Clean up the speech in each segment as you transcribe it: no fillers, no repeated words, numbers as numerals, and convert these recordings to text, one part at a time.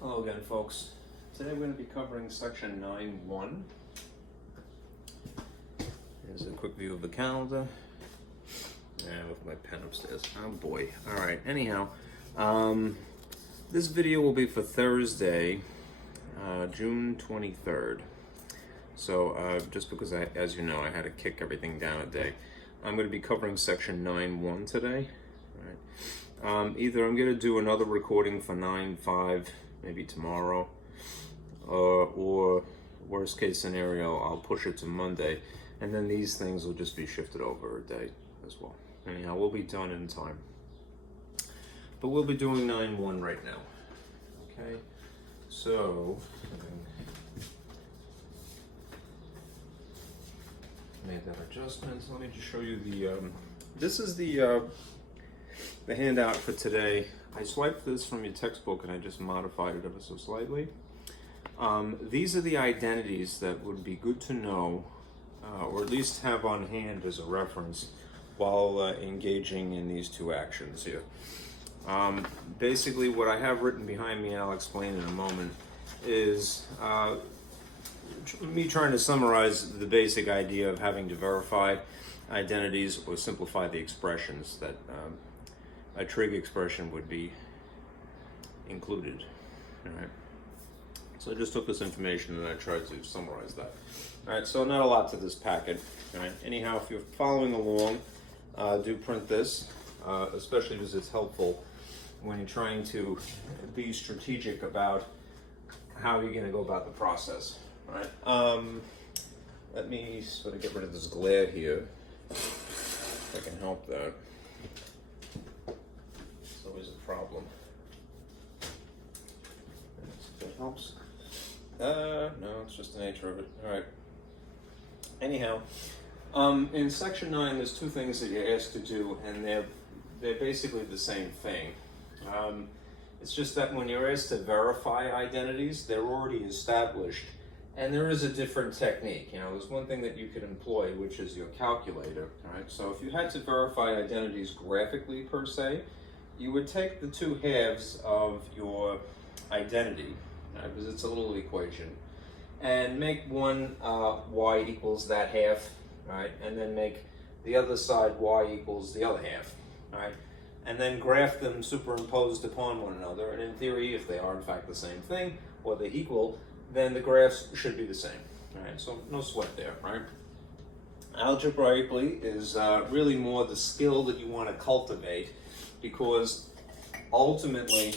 Hello again, folks. Today we're going to be covering section 9.1. Here's a quick view of the calendar. Yeah, with my pen upstairs. Oh boy. Alright, anyhow. This video will be for Thursday, June 23rd. So, just because, as you know, I had to kick everything down a day, I'm going to be covering section 9.1 today. All right. Either I'm going to do another recording for 9.5, maybe tomorrow, or worst case scenario, I'll push it to Monday, and then these things will just be shifted over a day as well. Anyhow, we'll be done in time. But we'll be doing 9.1 right now. Okay, so made that adjustment. So let me just show you the. This is the handout for today. I swiped this from your textbook and I just modified it ever so slightly. These are the identities that would be good to know, or at least have on hand as a reference while engaging in these two actions here. Basically, what I have written behind me, and I'll explain in a moment, is me trying to summarize the basic idea of having to verify identities or simplify the expressions that a trig expression would be included. All right. So I just took this information and I tried to summarize that. All right, so not a lot to this packet. All right. Anyhow, if you're following along, do print this, especially because it's helpful when you're trying to be strategic about how you're going to go about the process. All right. Let me sort of get rid of this glare here, if I can help that. It's always a problem. If it helps. No, it's just the nature of it. All right. Anyhow, in section 9, there's two things that you're asked to do, and they're basically the same thing. It's just that when you're asked to verify identities, they're already established, and there is a different technique. You know, there's one thing that you could employ, which is your calculator. All right. So if you had to verify identities graphically per se, you would take the two halves of your identity, right, because it's a little equation, and make one y equals that half, right, and then make the other side y equals the other half, right, and then graph them superimposed upon one another. And in theory, if they are in fact the same thing or they equal, then the graphs should be the same. All right, so no sweat there, right? Algebraically is really more the skill that you want to cultivate, because ultimately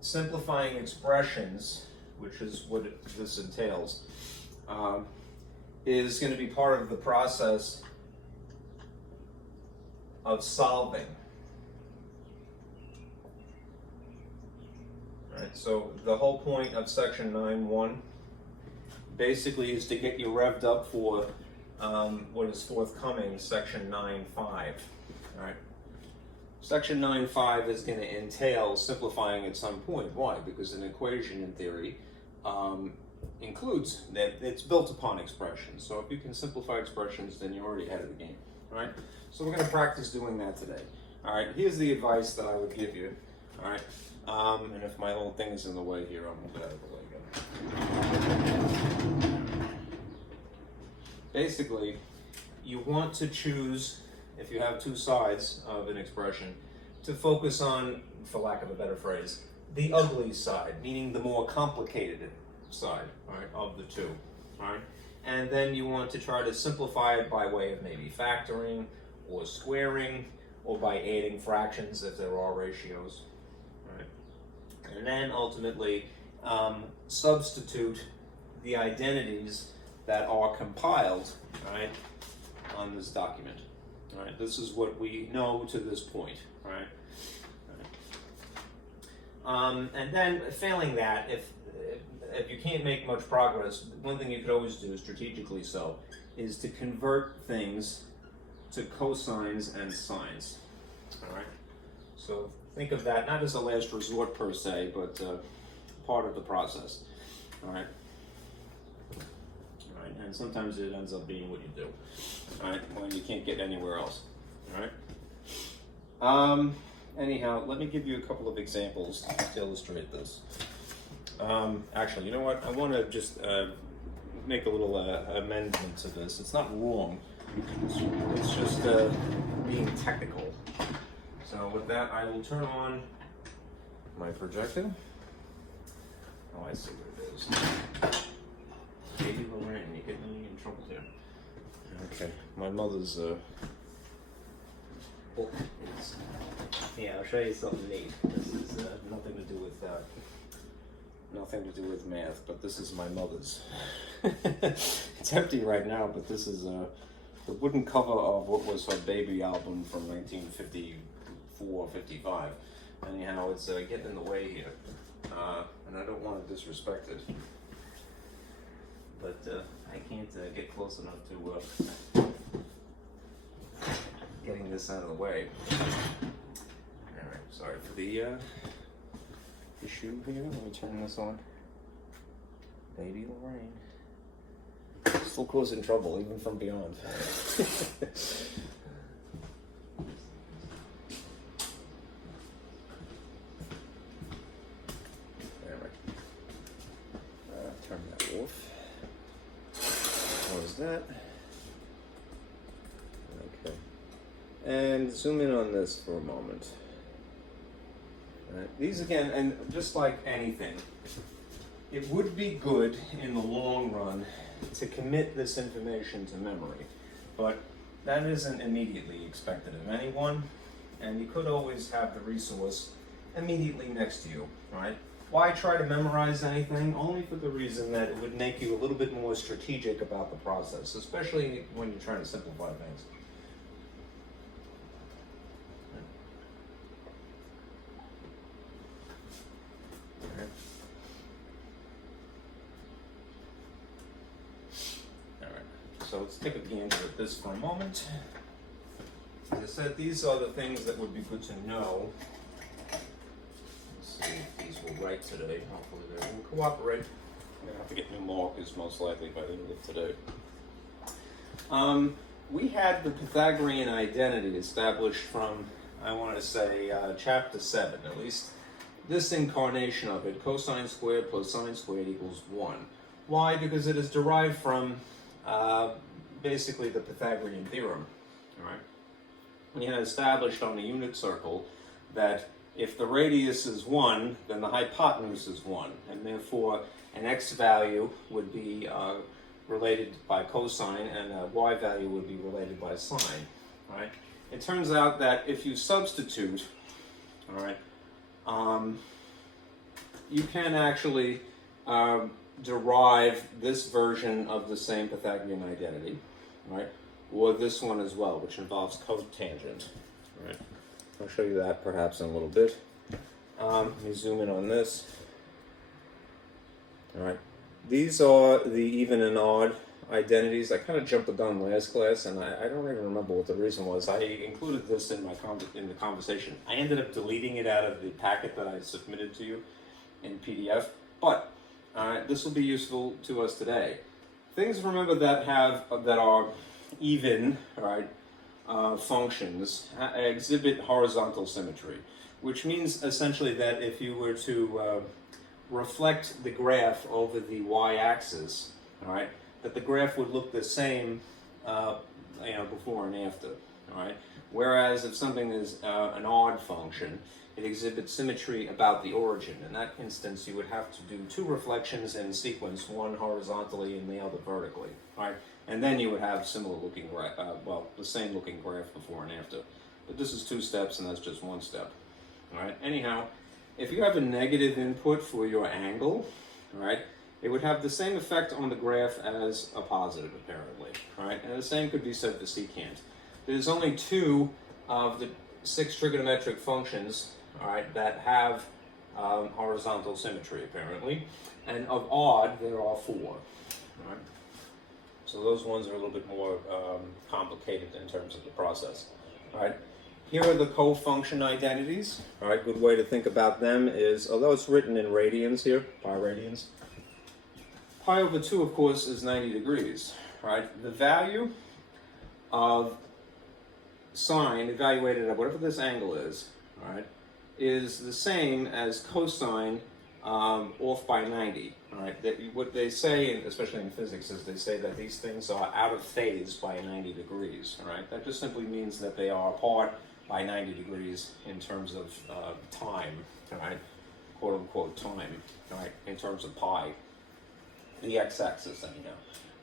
simplifying expressions, which is what this entails, is going to be part of the process of solving. All right, so the whole point of section 9.1 basically is to get you revved up for what is forthcoming, section 9.5. All right. Section 9.5 is going to entail simplifying at some point. Why? Because an equation, in theory, includes that it's built upon expressions. So if you can simplify expressions, then you're already ahead of the game. All right. So we're going to practice doing that today. All right. Here's the advice that I would give you. All right. And if my little thing is in the way here, I'll move it out of the way again. Basically, you want to choose, if you have two sides of an expression, to focus on, for lack of a better phrase, the ugly side, meaning the more complicated side, all right, of the two. All right? And then you want to try to simplify it by way of maybe factoring or squaring, or by adding fractions if there are ratios. All right? And then ultimately substitute the identities that are compiled, right, on this document. All right, this is what we know to this point, right? And then, failing that, if you can't make much progress, one thing you could always do, strategically so, is to convert things to cosines and sines. All right. So think of that not as a last resort per se, but part of the process. All right. All right. And sometimes it ends up being what you do. All right. When you can't get anywhere else. All right. anyhow, let me give you a couple of examples to illustrate this. Actually, you know what? I want to just make a little amendment to this. It's not wrong. It's just being technical. So with that, I will turn on my projector. Oh, I see what it is. Baby Lorraine, you're getting me in trouble here. Okay, my mother's book is. Yeah, I'll show you something neat. This is nothing to do with that. Nothing to do with math, but this is my mother's. It's empty right now, but this is the wooden cover of what was her baby album from 1954, 55. Anyhow, it's getting in the way here, and I don't want to disrespect it. But I can't get close enough to getting this out of the way. Alright, sorry for the issue here. Let me turn this on. Baby Lorraine. Still causing trouble, even from beyond. Turn that off. Close that. Okay. And zoom in on this for a moment. These again, and just like anything, it would be good in the long run to commit this information to memory, but that isn't immediately expected of anyone, and you could always have the resource immediately next to you, right? Why try to memorize anything? Only for the reason that it would make you a little bit more strategic about the process, especially when you're trying to simplify things. So let's take a gander at this for a moment. As I said, these are the things that would be good to know. Let's see if these will write today. Hopefully they will cooperate. I'm going to have to get new markers most likely by the end of today. We had the Pythagorean identity established from, I want to say, chapter 7, at least. This incarnation of it, cosine squared plus sine squared equals 1. Why? Because it is derived from basically the Pythagorean theorem. All right. We had established on a unit circle that if the radius is 1, then the hypotenuse is 1, and therefore an x value would be related by cosine and a y value would be related by sine. All right. It turns out that if you substitute, all right, you can actually derive this version of the same Pythagorean identity, right? Or this one as well, which involves cotangent, right? I'll show you that perhaps in a little bit. Let me zoom in on this. All right, these are the even and odd identities. I kind of jumped the gun last class, and I don't even remember what the reason was. I included this in the conversation. I ended up deleting it out of the packet that I submitted to you in PDF, but this will be useful to us today. Things, remember, that are even, right, functions exhibit horizontal symmetry, which means essentially that if you were to reflect the graph over the y-axis, all right, that the graph would look the same, before and after, all right. Whereas if something is an odd function, it exhibits symmetry about the origin. In that instance, you would have to do two reflections in sequence, one horizontally and the other vertically, right? And then you would have similar looking, the same looking graph before and after. But this is 2 steps, and that's just 1 step, all right? Anyhow, if you have a negative input for your angle, all right, it would have the same effect on the graph as a positive, apparently, right? And the same could be said for secant. There's only 2 of the 6 trigonometric functions, all right, that have horizontal symmetry, apparently, and of odd there are 4. All right? So those ones are a little bit more complicated in terms of the process. All right. Here are the cofunction identities. All right. Good way to think about them is, although it's written in radians here, pi radians, pi over 2, of course, is 90 degrees. Right. The value of sine evaluated at whatever this angle is, all right, is the same as cosine off by 90, all right? What they say, especially in physics, is they say that these things are out of phase by 90 degrees, all right? That just simply means that they are apart by 90 degrees in terms of time, all right? Quote unquote time, all right, in terms of pi, the x-axis anyhow.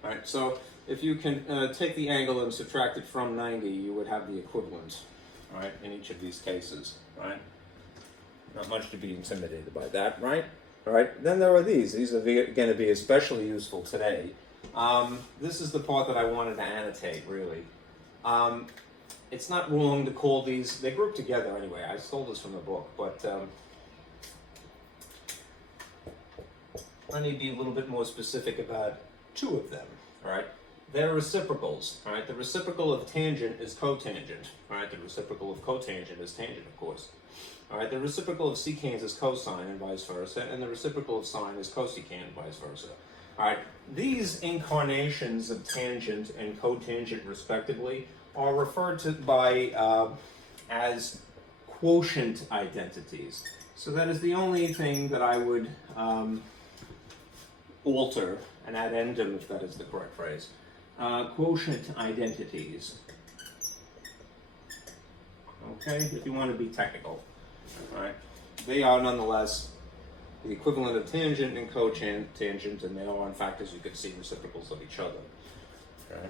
All right, so if you can take the angle and subtract it from 90, you would have the equivalent, all right, in each of these cases, right? Not much to be intimidated by that, right? All right, then there are these. These are going to be especially useful today. This is the part that I wanted to annotate, really. It's not wrong to call these, they group together anyway. I stole this from the book, but I need to be a little bit more specific about two of them, all right? They're reciprocals, all right? The reciprocal of tangent is cotangent, all right? The reciprocal of cotangent is tangent, of course. All right, the reciprocal of secant is cosine and vice versa, and the reciprocal of sine is cosecant and vice versa. All right, these incarnations of tangent and cotangent, respectively, are referred to by as quotient identities. So that is the only thing that I would alter, an addendum, if that is the correct phrase. Quotient identities. Okay, if you want to be technical. All right, they are nonetheless the equivalent of tangent and cotangent, and they are, in fact, as you can see, reciprocals of each other. Okay.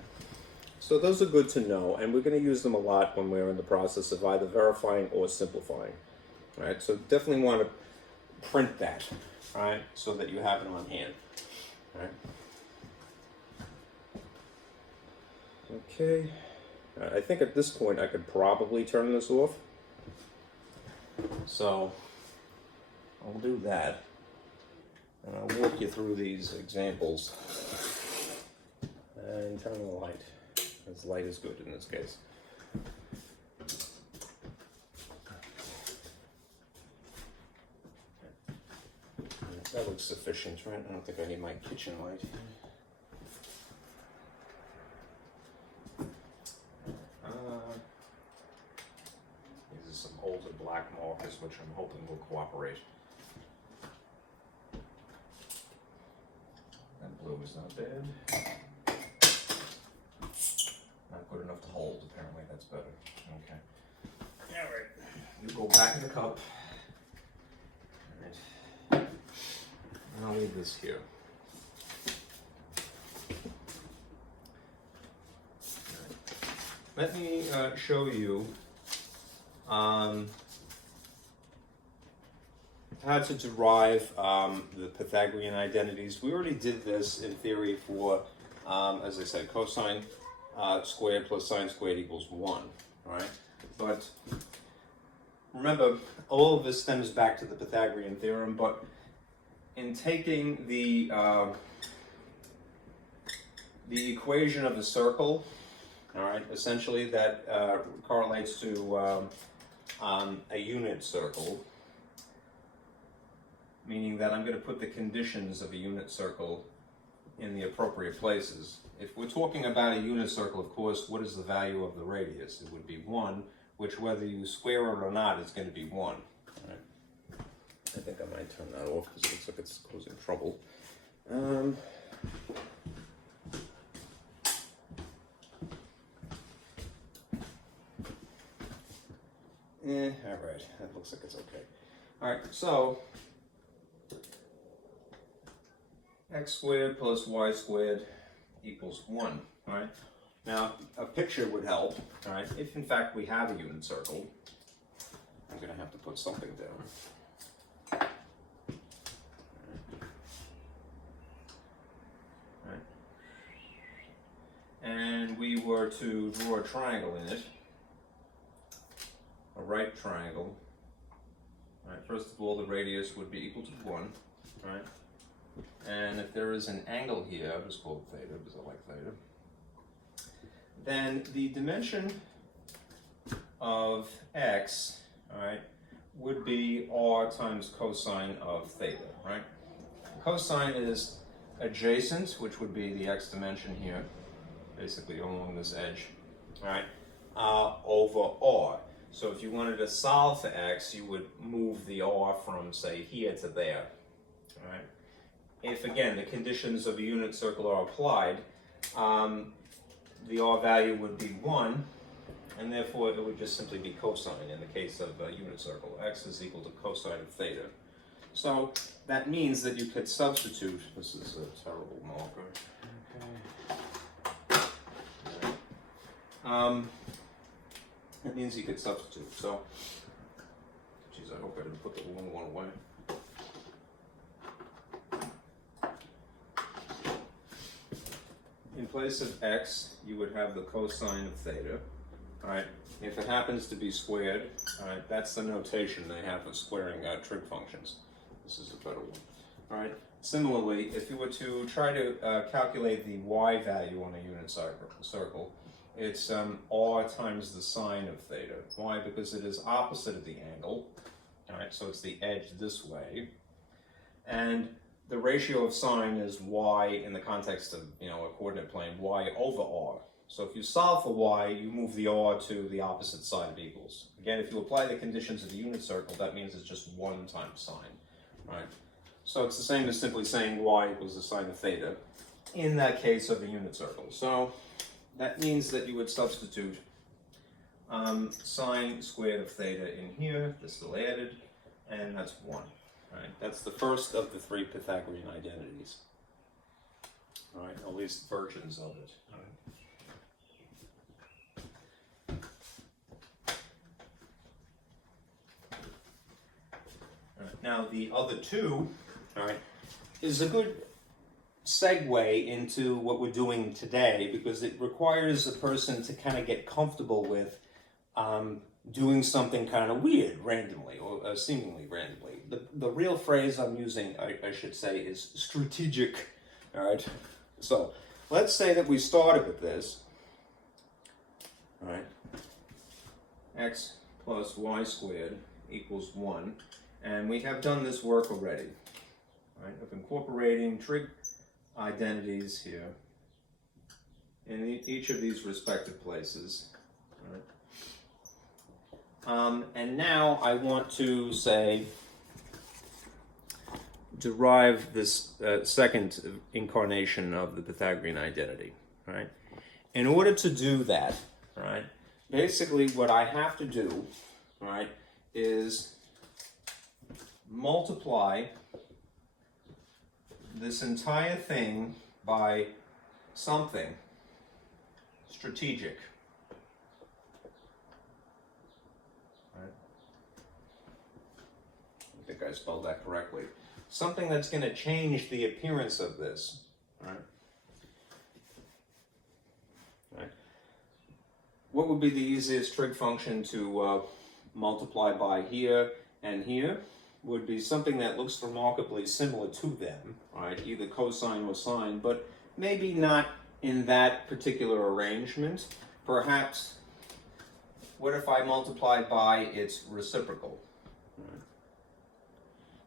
So those are good to know, and we're going to use them a lot when we're in the process of either verifying or simplifying. All right, so definitely want to print that, all right, so that you have it on hand. All right. Okay. I think at this point I could probably turn this off. So I'll do that, and I'll walk you through these examples and turn on the light, as light is good in this case. That looks sufficient, right? I don't think I need my kitchen light. Some older black markers, which I'm hoping will cooperate. That blue is not bad. Not good enough to hold, apparently. That's better. Okay. All right. You go back in the cup. All right. And I'll leave this here. Let me show you how to derive the Pythagorean identities. We already did this in theory for, as I said, cosine squared plus sine squared equals 1, right? But remember, all of this stems back to the Pythagorean theorem, but in taking the equation of a circle, all right, essentially that correlates to a unit circle, meaning that I'm going to put the conditions of a unit circle in the appropriate places. If we're talking about a unit circle, of course, what is the value of the radius? It would be 1, which whether you square it or not is going to be 1. All right. I think I might turn that off because it looks like it's causing trouble. All right, that looks like it's okay. All right, so x squared plus y squared equals 1, all right? Now, a picture would help, all right? If, in fact, we have a unit circle, I'm going to have to put something down. All right. And we were to draw a triangle in it, a right triangle. All right, first of all, the radius would be equal to 1, right? And if there is an angle here, I'll just call it theta because I like theta, then the dimension of x, all right, would be r times cosine of theta, right? Cosine is adjacent, which would be the x dimension here, basically along this edge, all right, over r. So if you wanted to solve for x, you would move the r from, say, here to there. All right? If, again, the conditions of a unit circle are applied, the r value would be 1, and therefore it would just simply be cosine in the case of a unit circle. X is equal to cosine of theta. So that means that you could substitute, this is a terrible marker. Okay. That means you could substitute. So, geez, I hope I didn't put the wrong one away. In place of x, you would have the cosine of theta. All right. If it happens to be squared, all right, that's the notation they have for squaring trig functions. This is a better one. All right. Similarly, if you were to try to calculate the y value on a unit circle, it's r times the sine of theta. Why? Because it is opposite of the angle. All right. So it's the edge this way, and the ratio of sine is y in the context of, a coordinate plane, y over r. So if you solve for y, you move the r to the opposite side of equals. Again, if you apply the conditions of the unit circle, that means it's just 1 times sine, right? So it's the same as simply saying y equals the sine of theta in that case of a unit circle. So that means that you would substitute sine squared of theta in here, this still added, and that's 1. Right, that's the first of the 3 Pythagorean identities. All right, at least versions of it. All right. Now the other 2, all right, is a good segue into what we're doing today, because it requires a person to kind of get comfortable with doing something kind of weird randomly, or seemingly randomly. The real phrase I'm using, I should say, is strategic. All right. So let's say that we started with this. All right. X plus y squared equals 1, and we have done this work already. All right, of incorporating trig identities here in each of these respective places. All right. And now I want to, say, derive this second incarnation of the Pythagorean identity, right? In order to do that, right, basically what I have to do, right, is multiply this entire thing by something strategic. I think I spelled that correctly. Something that's going to change the appearance of this, right? Right. What would be the easiest trig function to multiply by here and here? Would be something that looks remarkably similar to them, right? Either cosine or sine, but maybe not in that particular arrangement. Perhaps, what if I multiply by its reciprocal? Right.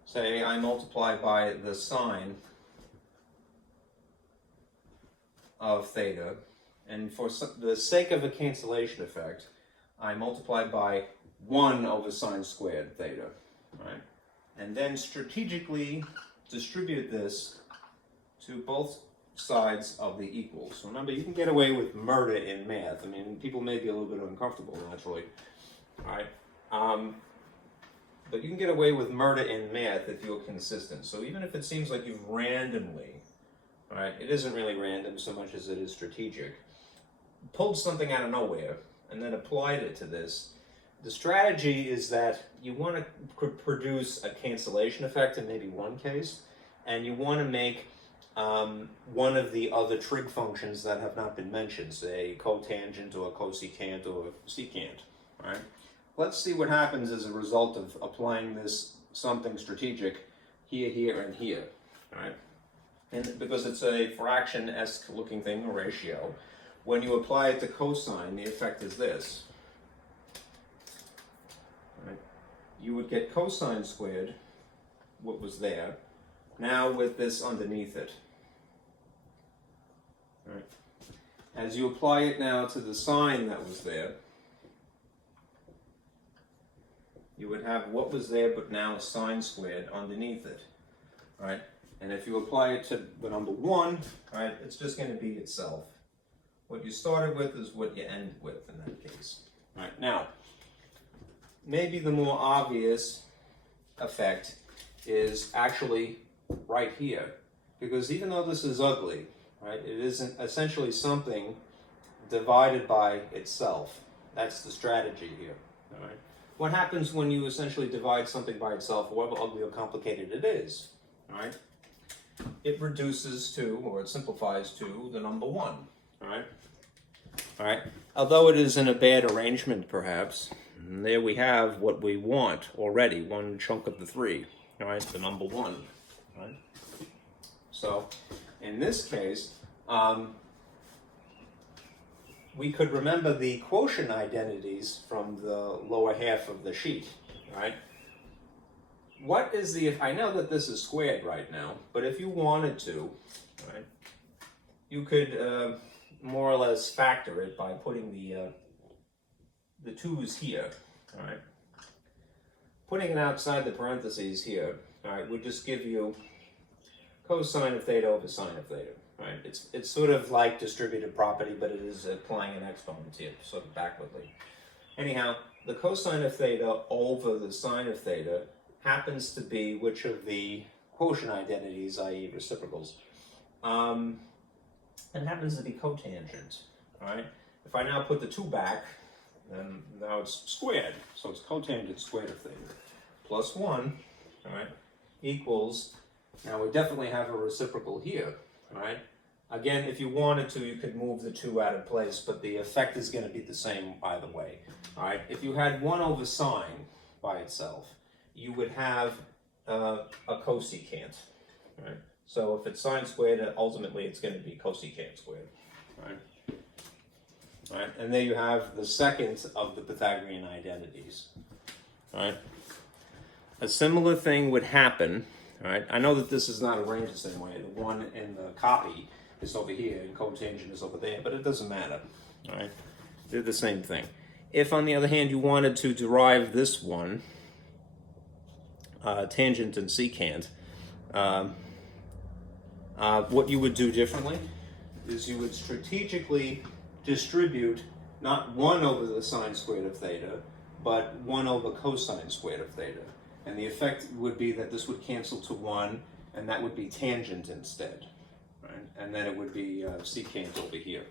Say I multiply by the sine of theta, and for the sake of a cancellation effect, I multiply by 1 over sine squared theta, right? And then strategically distribute this to both sides of the equals. Remember, you can get away with murder in math. I mean, people may be a little bit uncomfortable, naturally, all right? But you can get away with murder in math if you're consistent. So even if it seems like you've randomly, right, it isn't really random so much as it is strategic, pulled something out of nowhere and then applied it to this. The strategy is that you want to produce a cancellation effect in maybe one case, and you want to make one of the other trig functions that have not been mentioned, say cotangent or cosecant or secant, right? Let's see what happens as a result of applying this something strategic here, here, and here, right? And because it's a fraction-esque looking thing, a ratio, when you apply it to cosine, the effect is this. Right? You would get cosine squared, what was there, now with this underneath it. Right? As you apply it now to the sine that was there, you would have what was there but now sine squared underneath it, right? And if you apply it to the number 1, right, it's just going to be itself. What you started with is what you end with in that case. Right, now, maybe the more obvious effect is actually right here, because even though this is ugly, right, it isn't essentially something divided by itself. That's the strategy here. All right. What happens when you essentially divide something by itself, however ugly or complicated it is? All right. It reduces to, or it simplifies to, the number 1. All right. All right. Although it is in a bad arrangement, perhaps, there we have what we want already, one chunk of the 3. All right, the number 1. All right. So, in this case, we could remember the quotient identities from the lower half of the sheet, right? What is the, I know that this is squared right now, but if you wanted to, right, you could more or less factor it by putting the 2's here, all right? Putting it outside the parentheses here, all right, would just give you cosine of theta over sine of theta. Right. It's sort of like distributive property, but it is applying an exponent here, sort of backwardly. Anyhow, the cosine of theta over the sine of theta happens to be which of the quotient identities, i.e. reciprocals, and happens to be cotangent. All right. If I now put the 2 back, then now it's squared, so it's cotangent squared of theta plus 1, all right, equals. Now we definitely have a reciprocal here. Right? Again, if you wanted to, you could move the 2 out of place, but the effect is going to be the same either way. All right? If you had 1 over sine by itself, you would have a cosecant. Right? So if it's sine squared, ultimately it's going to be cosecant squared. Right? All right? And there you have the second of the Pythagorean identities. All right? A similar thing would happen. All right, I know that this is not arranged the same way. The 1 in the copy is over here and cotangent is over there, but it doesn't matter. All right, they're the same thing. If, on the other hand, you wanted to derive this one, tangent and secant, what you would do differently is you would strategically distribute not 1 over the sine squared of theta, but 1 over cosine squared of theta. And the effect would be that this would cancel to 1, and that would be tangent instead. Right? And then it would be secant over here.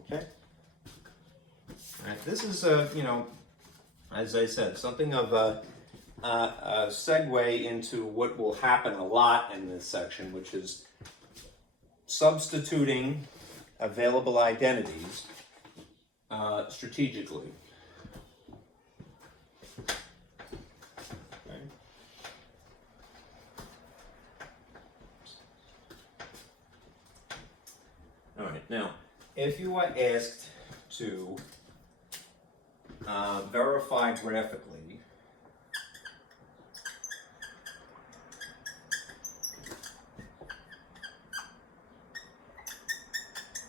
Okay? All right, this is, you know, as I said, something of a segue into what will happen a lot in this section, which is substituting available identities strategically. All right, now, if you are asked to verify graphically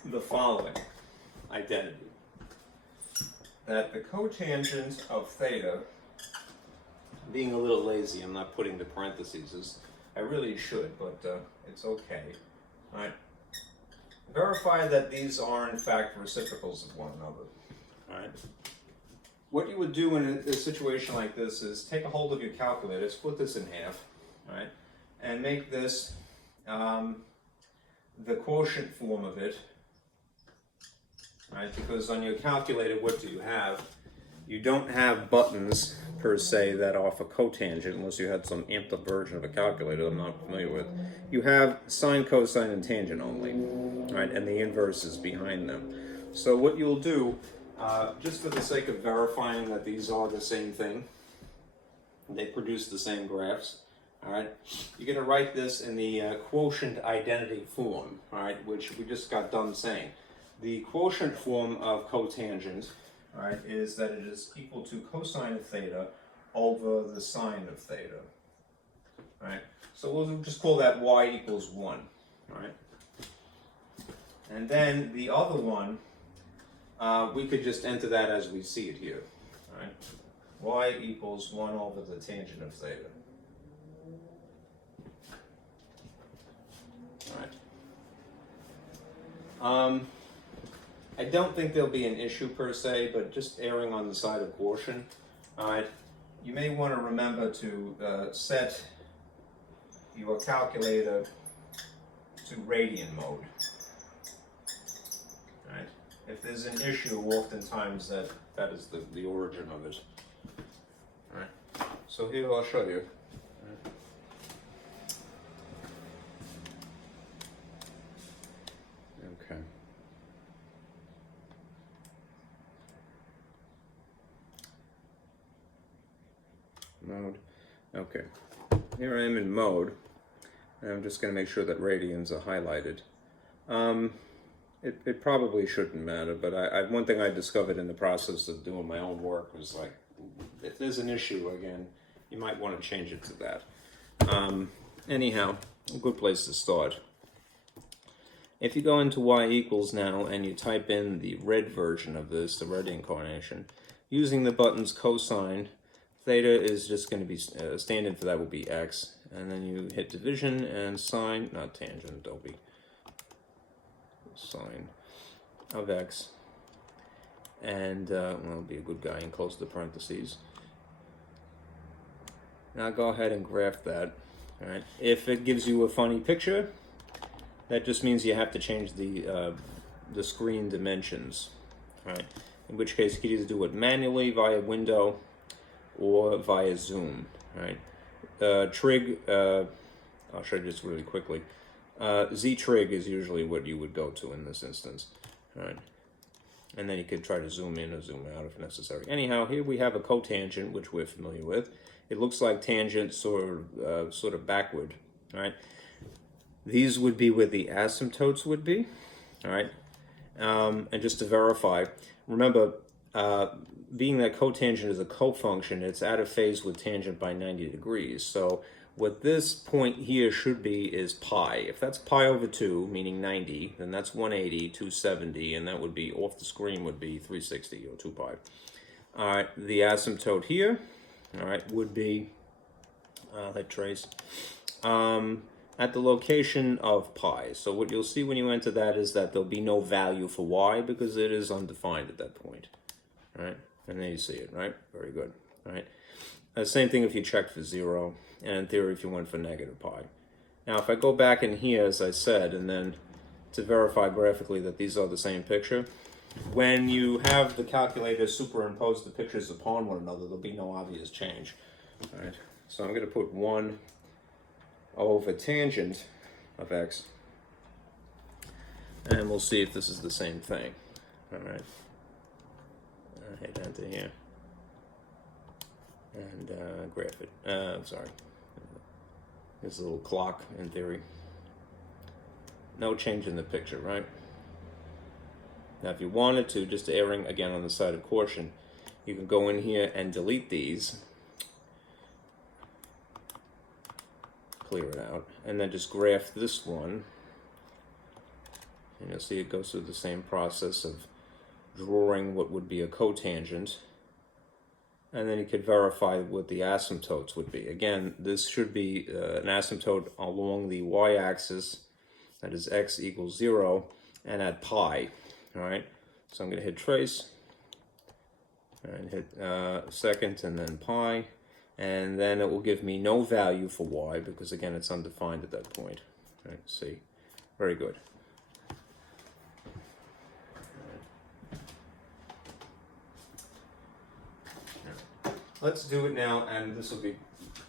the following identity, that the cotangent of theta, being a little lazy, I'm not putting the parentheses, I really should, but it's okay, all right? Verify that these are in fact reciprocals of one another. All right. What you would do in a situation like this is take a hold of your calculator, split this in half, all right, and make this the quotient form of it, right? Because on your calculator, what do you have? You don't have buttons per se that are for cotangent, unless you had some amped up version of a calculator I'm not familiar with. You have sine, cosine, and tangent only, right? And the inverse is behind them. So what you'll do, just for the sake of verifying that these are the same thing, they produce the same graphs, all right? You're going to write this in the quotient identity form, all right, which we just got done saying. The quotient form of cotangent, all right, is that it is equal to cosine of theta over the sine of theta, all right? So we'll just call that y equals 1, all right? And then the other one, we could just enter that as we see it here, all right? y equals 1 over the tangent of theta. All right. I don't think there'll be an issue per se, but just erring on the side of caution. All right. You may want to remember to set your calculator to Radian mode. All right. If there's an issue, oftentimes that is the origin of it. All right. So here I'll show you. Okay. Mode. Okay. Here I am in mode. And I'm just going to make sure that radians are highlighted. It probably shouldn't matter, but one thing I discovered in the process of doing my own work was like, if there's an issue again, you might want to change it to that. Anyhow, a good place to start. If you go into y equals now and you type in the red version of this, the red incarnation, using the buttons cosine, theta is just going to be standard for that will be x, and then you hit division and sine, not tangent, there'll be sine of x, and well, be a good guy and close the parentheses. Now go ahead and graph that. All right. If it gives you a funny picture, that just means you have to change the screen dimensions. All right. In which case, you could either do it manually via window or via zoom. All right. Trig. I'll show you this really quickly. Z-trig is usually what you would go to in this instance. All right. And then you could try to zoom in or zoom out if necessary. Anyhow, here we have a cotangent, which we're familiar with. It looks like tangent sort of backward. All right. These would be where the asymptotes would be. All right. And just to verify, remember, being that cotangent is a cofunction, it's out of phase with tangent by 90 degrees. So what this point here should be is pi. If that's pi over 2, meaning 90, then that's 180, 270, and that would be, off the screen, would be 360 or 2 pi. All right, the asymptote here, all right, would be, that trace, at the location of pi. So what you'll see when you enter that is that there'll be no value for y because it is undefined at that point. All right, and then you see it, right? Very good, all right? Same thing if you check for 0, and in theory if you went for negative pi. Now if I go back in here, as I said, and then to verify graphically that these are the same picture, when you have the calculator superimpose the pictures upon one another, there'll be no obvious change. All right, so I'm going to put 1 over tangent of x, and we'll see if this is the same thing. All right, hit enter here. And graph it. Sorry. There's a little clock in theory. No change in the picture, right? Now, if you wanted to, just erring again on the side of caution, you can go in here and delete these, clear it out, and then just graph this one. And you'll see it goes through the same process of drawing what would be a cotangent. And then you could verify what the asymptotes would be. Again, this should be an asymptote along the y-axis, that is x equals 0, and at pi. All right, so I'm going to hit trace, and hit secant, and then pi, and then it will give me no value for y, because again, it's undefined at that point. All right, see, very good. Let's do it now, and this will be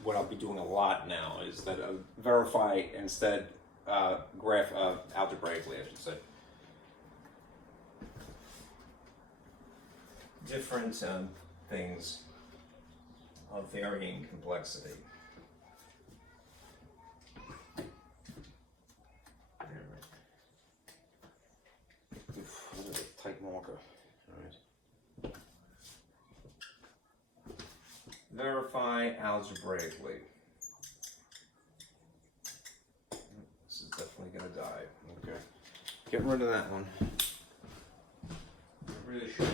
what I'll be doing a lot now, is that I'll verify instead, graph algebraically, I should say. Different things of varying complexity. Oof, what a tight marker. Verify algebraically. This is definitely going to die. Okay. Get rid of that one. I really should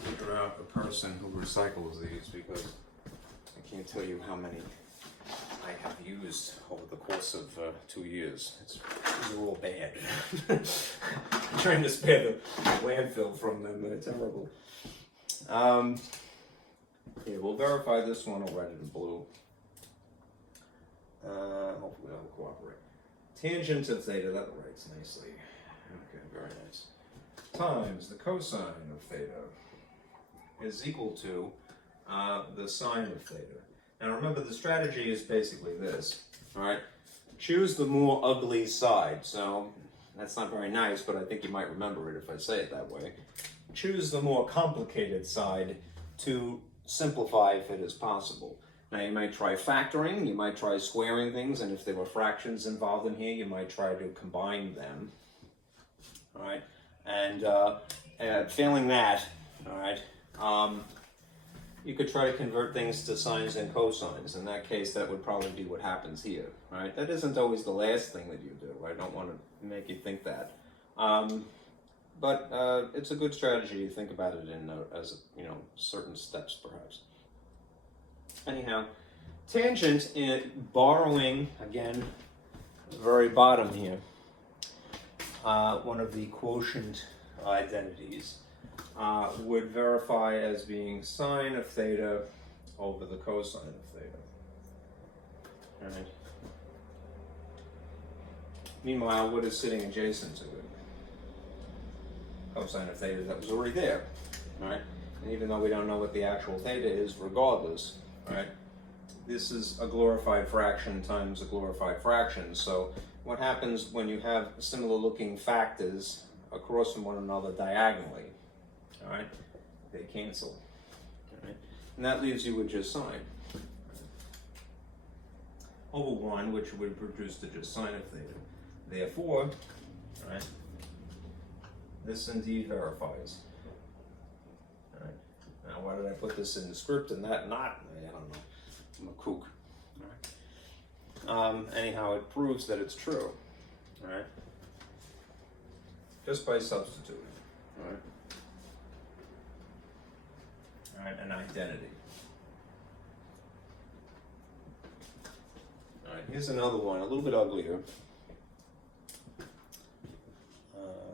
figure out a person who recycles these because I can't tell you how many I have used over the course of 2 years. These are all bad. I'm trying to spare the landfill from them, they're terrible. Yeah, we'll verify this one in red and blue. Hopefully that will cooperate. Tangent of theta, that writes nicely. Okay, very nice. Times the cosine of theta is equal to the sine of theta. Now remember, the strategy is basically this, all right? Choose the more ugly side. So that's not very nice, but I think you might remember it if I say it that way. Choose the more complicated side to simplify if it is possible. Now you might try factoring, you might try squaring things, and if there were fractions involved in here, you might try to combine them, all right? And failing that, all right, you could try to convert things to sines and cosines. In that case, that would probably be what happens here, right? That isn't always the last thing that you do. I don't want to make you think that. But it's a good strategy to think about it in as certain steps, perhaps. Anyhow, tangent, borrowing, again, the very bottom here, one of the quotient identities, would verify as being sine of theta over the cosine of theta. All right. Meanwhile, what is sitting adjacent to it? Cosine of theta that was already there. All right. And even though we don't know what the actual theta is, regardless, right? This is a glorified fraction times a glorified fraction. So what happens when you have similar looking factors across from one another diagonally? All right, they cancel. All right, and that leaves you with just sine over 1, which would produce the just sine of theta. Therefore, all right, this indeed verifies. All right. Now, why did I put this in the script and that not? I don't know. I'm a kook. All right. Anyhow, it proves that it's true. All right. Just by substituting. All right. All right, an identity. All right, here's another one, a little bit uglier.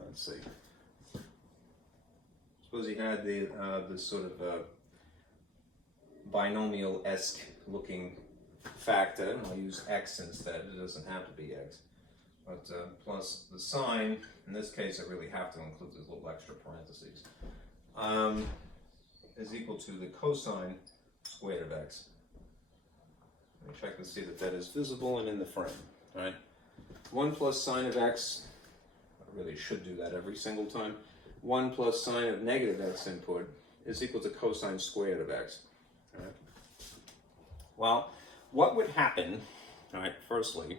Let's see. Suppose you had this sort of binomial-esque looking factor, and I'll use x instead. It doesn't have to be x. But plus the sine, in this case I really have to include these little extra parentheses, is equal to the cosine squared of x. Let me check to see that that is visible and in the frame. All right, 1 plus sine of x, I really should do that every single time. 1 plus sine of negative x input is equal to cosine squared of x. All right. Well, what would happen, all right, firstly,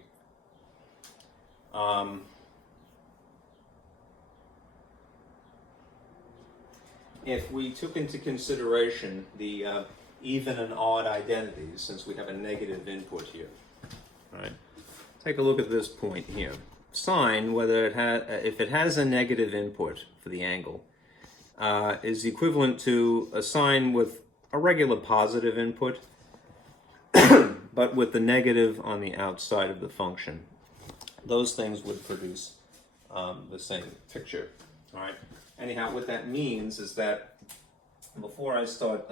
if we took into consideration the even and odd identities, since we have a negative input here. All right, take a look at this point here. Sine, whether it if it has a negative input for the angle, is equivalent to a sine with a regular positive input, but with the negative on the outside of the function. Those things would produce the same picture. All right. Anyhow, what that means is that before I start,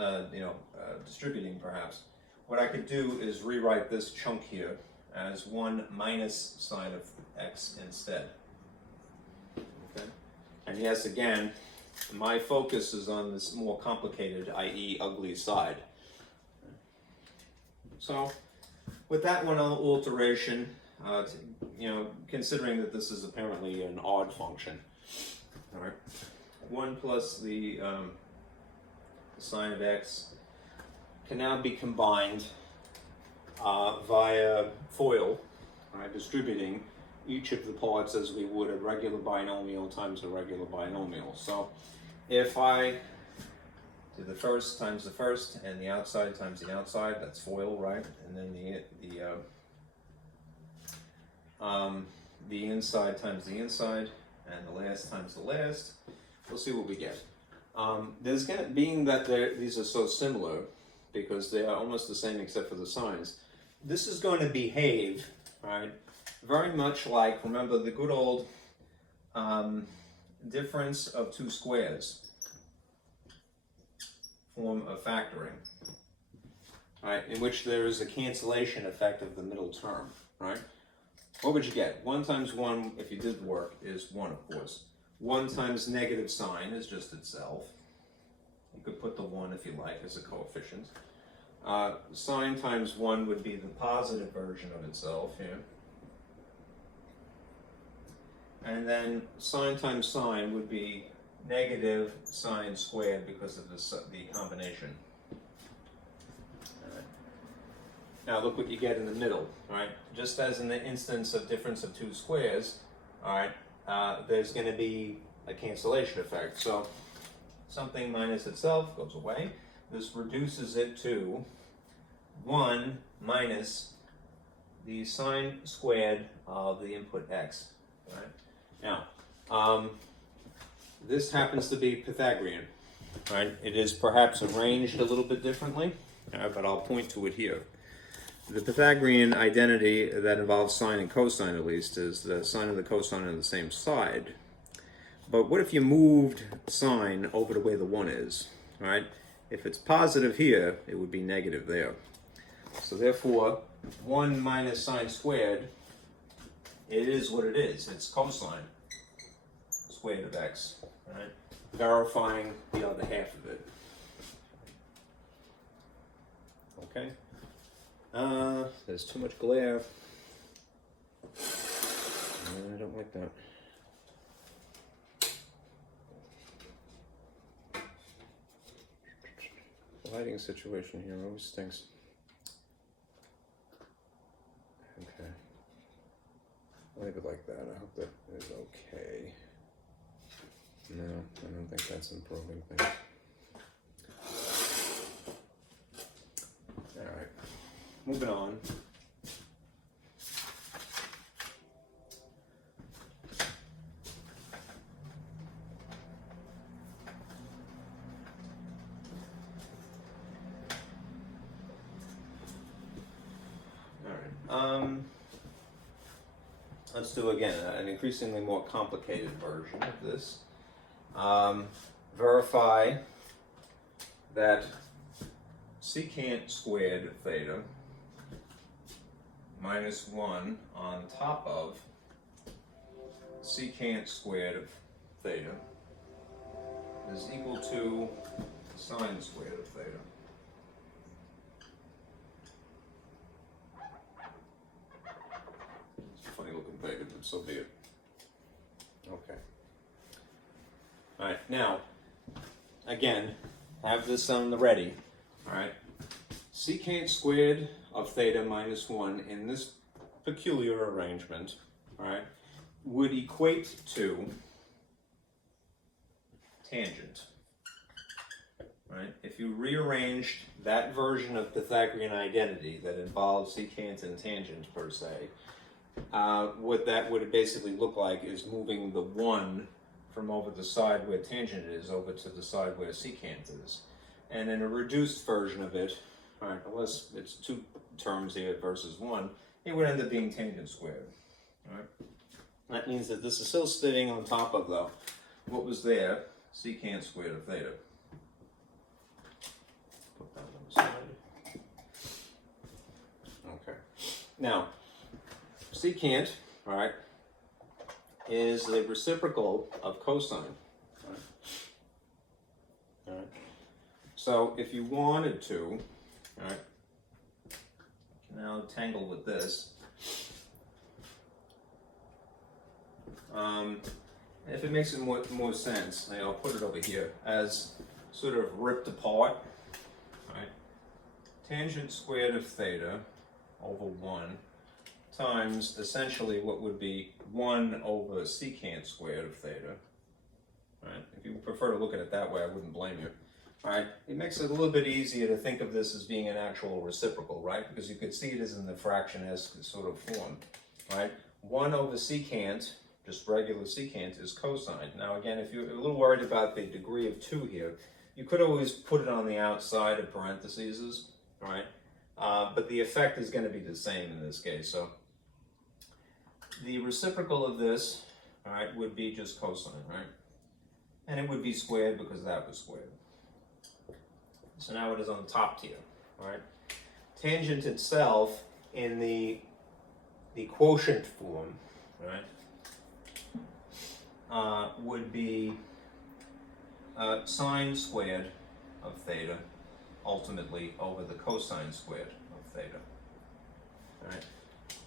distributing, perhaps, what I could do is rewrite this chunk here as 1 minus sine of x instead. Okay. And yes, again, my focus is on this more complicated, i.e., ugly side. So, with that one alteration, considering that this is apparently an odd function, all right, 1 plus the sine of x can now be combined via FOIL, right, distributing each of the parts as we would a regular binomial times a regular binomial. So if I do the first times the first and the outside times the outside, that's FOIL, right? And then the inside times the inside and the last times the last, we'll see what we get. There's going to, being that these are so similar, because they are almost the same except for the signs, this is going to behave, right, very much like, remember the good old difference of two squares form of factoring, right, in which there is a cancellation effect of the middle term, right? What would you get? 1 times 1, if you did the work, is 1, of course. 1 times negative sine is just itself. You could put the 1 if you like as a coefficient. Sine times 1 would be the positive version of itself here. And then sine times sine would be negative sine squared because of the combination. All right. Now look what you get in the middle, right? Just as in the instance of difference of two squares, all right, there's going to be a cancellation effect. So something minus itself goes away. This reduces it to 1 minus the sine squared of the input x. Right? Now, this happens to be Pythagorean. Right? It is perhaps arranged a little bit differently, but I'll point to it here. The Pythagorean identity that involves sine and cosine, at least, is the sine and the cosine on the same side. But what if you moved sine over the way the 1 is, right? If it's positive here, it would be negative there. So therefore, 1 minus sine squared, it is what it is. It's cosine squared of x, right? Verifying the other half of it. Okay? There's too much glare. I don't like that. The lighting situation here always stinks. Okay. I'll leave it like that. I hope that is okay. No, I don't think that's improving things. Alright. Moving on. Let's do again an increasingly more complicated version of this. Verify that secant squared of theta minus 1 on top of secant squared of theta is equal to sine squared of theta. Funny looking theta, but so be it. Okay. Alright, now, again, have this on the ready. Alright. Secant squared of theta minus 1 in this peculiar arrangement, alright, would equate to tangent. Right? If you rearranged that version of Pythagorean identity that involves secant and tangent per se, what that would basically look like is moving the 1 from over the side where tangent is over to the side where secant is. And in a reduced version of it, right, unless it's 2 terms here versus 1, it would end up being tangent squared. Right? That means that this is still sitting on top of, though, what was there, secant squared of theta. Put that on the side. Okay. Now, secant, all right, is the reciprocal of cosine. All right. So if you wanted to, all right, now tangle with this. If it makes it more sense, I'll put it over here as sort of ripped apart. All right. Tangent squared of theta over 1 times essentially what would be 1 over secant squared of theta. Right? If you prefer to look at it that way, I wouldn't blame you. Right? It makes it a little bit easier to think of this as being an actual reciprocal, right? Because you could see it as in the fraction-esque sort of form. Right? 1 over secant just regular secant, is cosine. Now again, if you're a little worried about the degree of 2 here, you could always put it on the outside of parentheses, right? But the effect is going to be the same in this case. So the reciprocal of this, all right, would be just cosine, right? And it would be squared because that was squared. So now it is on the top tier, all right? Tangent itself in the quotient form, right, would be sine squared of theta ultimately over the cosine squared of theta. All right?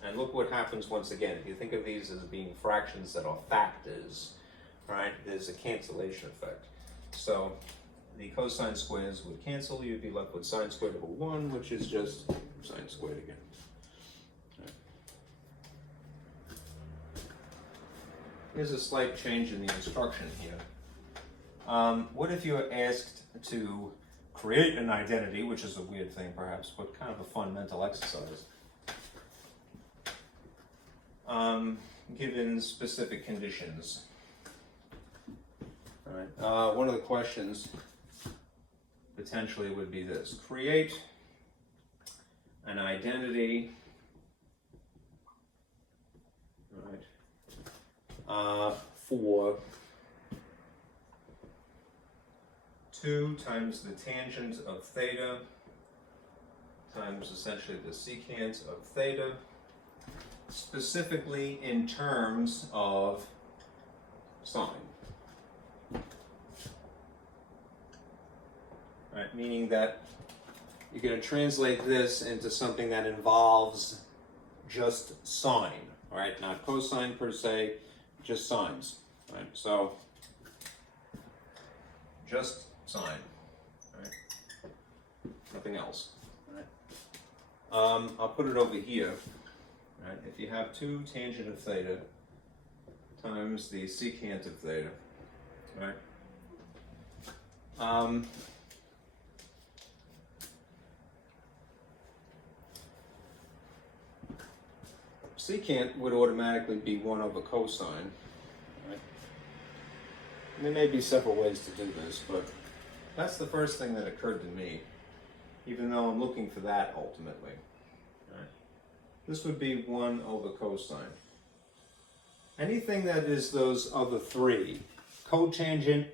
And look what happens once again. If you think of these as being fractions that are factors, right, there's a cancellation effect. So the cosine squares would cancel. You'd be left with sine squared over 1, which is just sine squared again. Here's a slight change in the instruction here. What if you were asked to create an identity, which is a weird thing perhaps, but kind of a fun mental exercise, given specific conditions? All right. One of the questions potentially would be this: create an identity, for 2 times the tangent of theta times essentially the secant of theta, specifically in terms of sine. Right, meaning that you're going to translate this into something that involves just sine, all right? Not cosine per se, just sines, right? So just sine, right? Nothing else, right? I'll put it over here, right? If you have 2 tangent of theta times the secant of theta, right? Secant would automatically be 1 over cosine, right? And there may be several ways to do this, but that's the first thing that occurred to me, even though I'm looking for that ultimately. Right? This would be 1 over cosine. Anything that is those other 3, cotangent,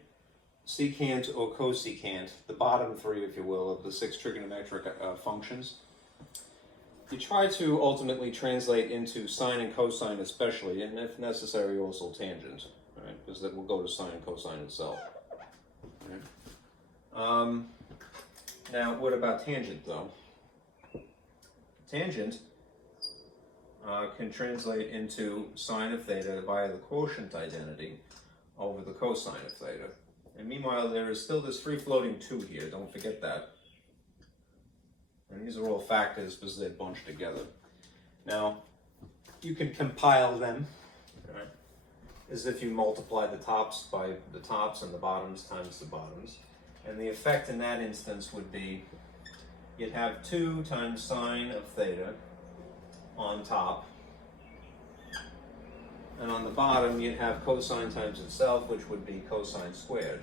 secant, or cosecant, the bottom 3, if you will, of the 6 trigonometric functions, you try to ultimately translate into sine and cosine especially, and if necessary also tangent, right? Because that will go to sine and cosine itself. Right? Now, what about tangent though? Tangent can translate into sine of theta via the quotient identity over the cosine of theta. And meanwhile, there is still this free-floating 2 here, don't forget that. And these are all factors because they're bunched together. Now, you can compile them, right, as if you multiply the tops by the tops and the bottoms times the bottoms. And the effect in that instance would be, you'd have 2 times sine of theta on top. And on the bottom, you'd have cosine times itself, which would be cosine squared,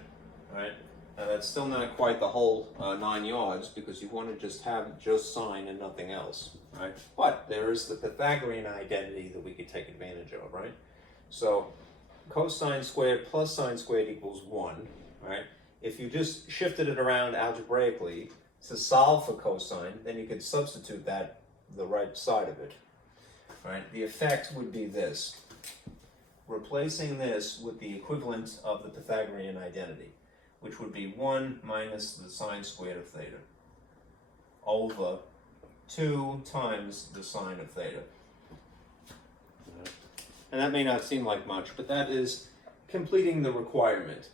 right? Now that's still not quite the whole 9 yards, because you want to just have just sine and nothing else, right? But there is the Pythagorean identity that we could take advantage of, right? So cosine squared plus sine squared equals 1, right? If you just shifted it around algebraically to solve for cosine, then you could substitute that the right side of it, right? The effect would be this: replacing this with the equivalent of the Pythagorean identity, which would be 1 minus the sine squared of theta over 2 times the sine of theta. And that may not seem like much, but that is completing the requirement.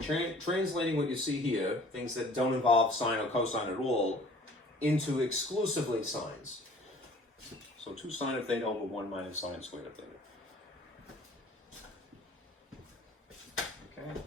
Translating what you see here, things that don't involve sine or cosine at all, into exclusively sines. So 2 sine of theta over 1 minus sine squared of theta. Okay.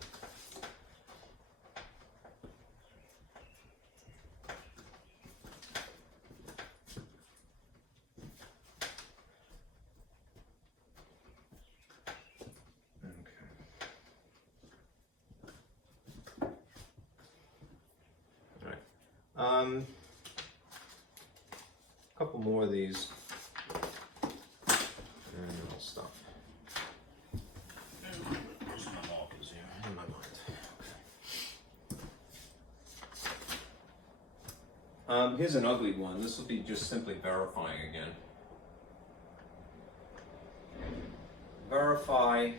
A couple more of these, and I'll stop. Those are my markers here in my mind. Here's an ugly one. This will be just simply verifying again. Verify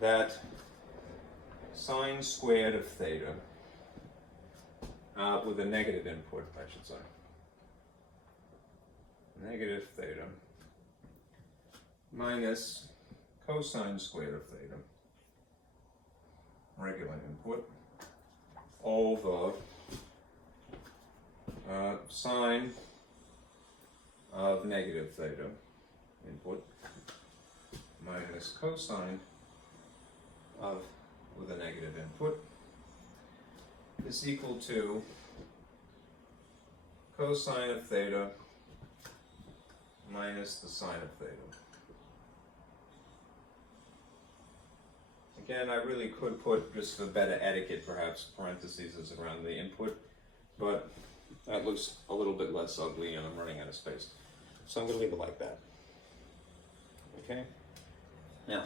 that sine squared of theta with a negative input, I should say. Negative theta minus cosine squared of theta, regular input, over sine of negative theta, input, minus cosine of with a negative input, is equal to cosine of theta minus the sine of theta. Again, I really could put, just for better etiquette perhaps, parentheses around the input, but that looks a little bit less ugly and I'm running out of space. So I'm going to leave it like that. Okay? Now,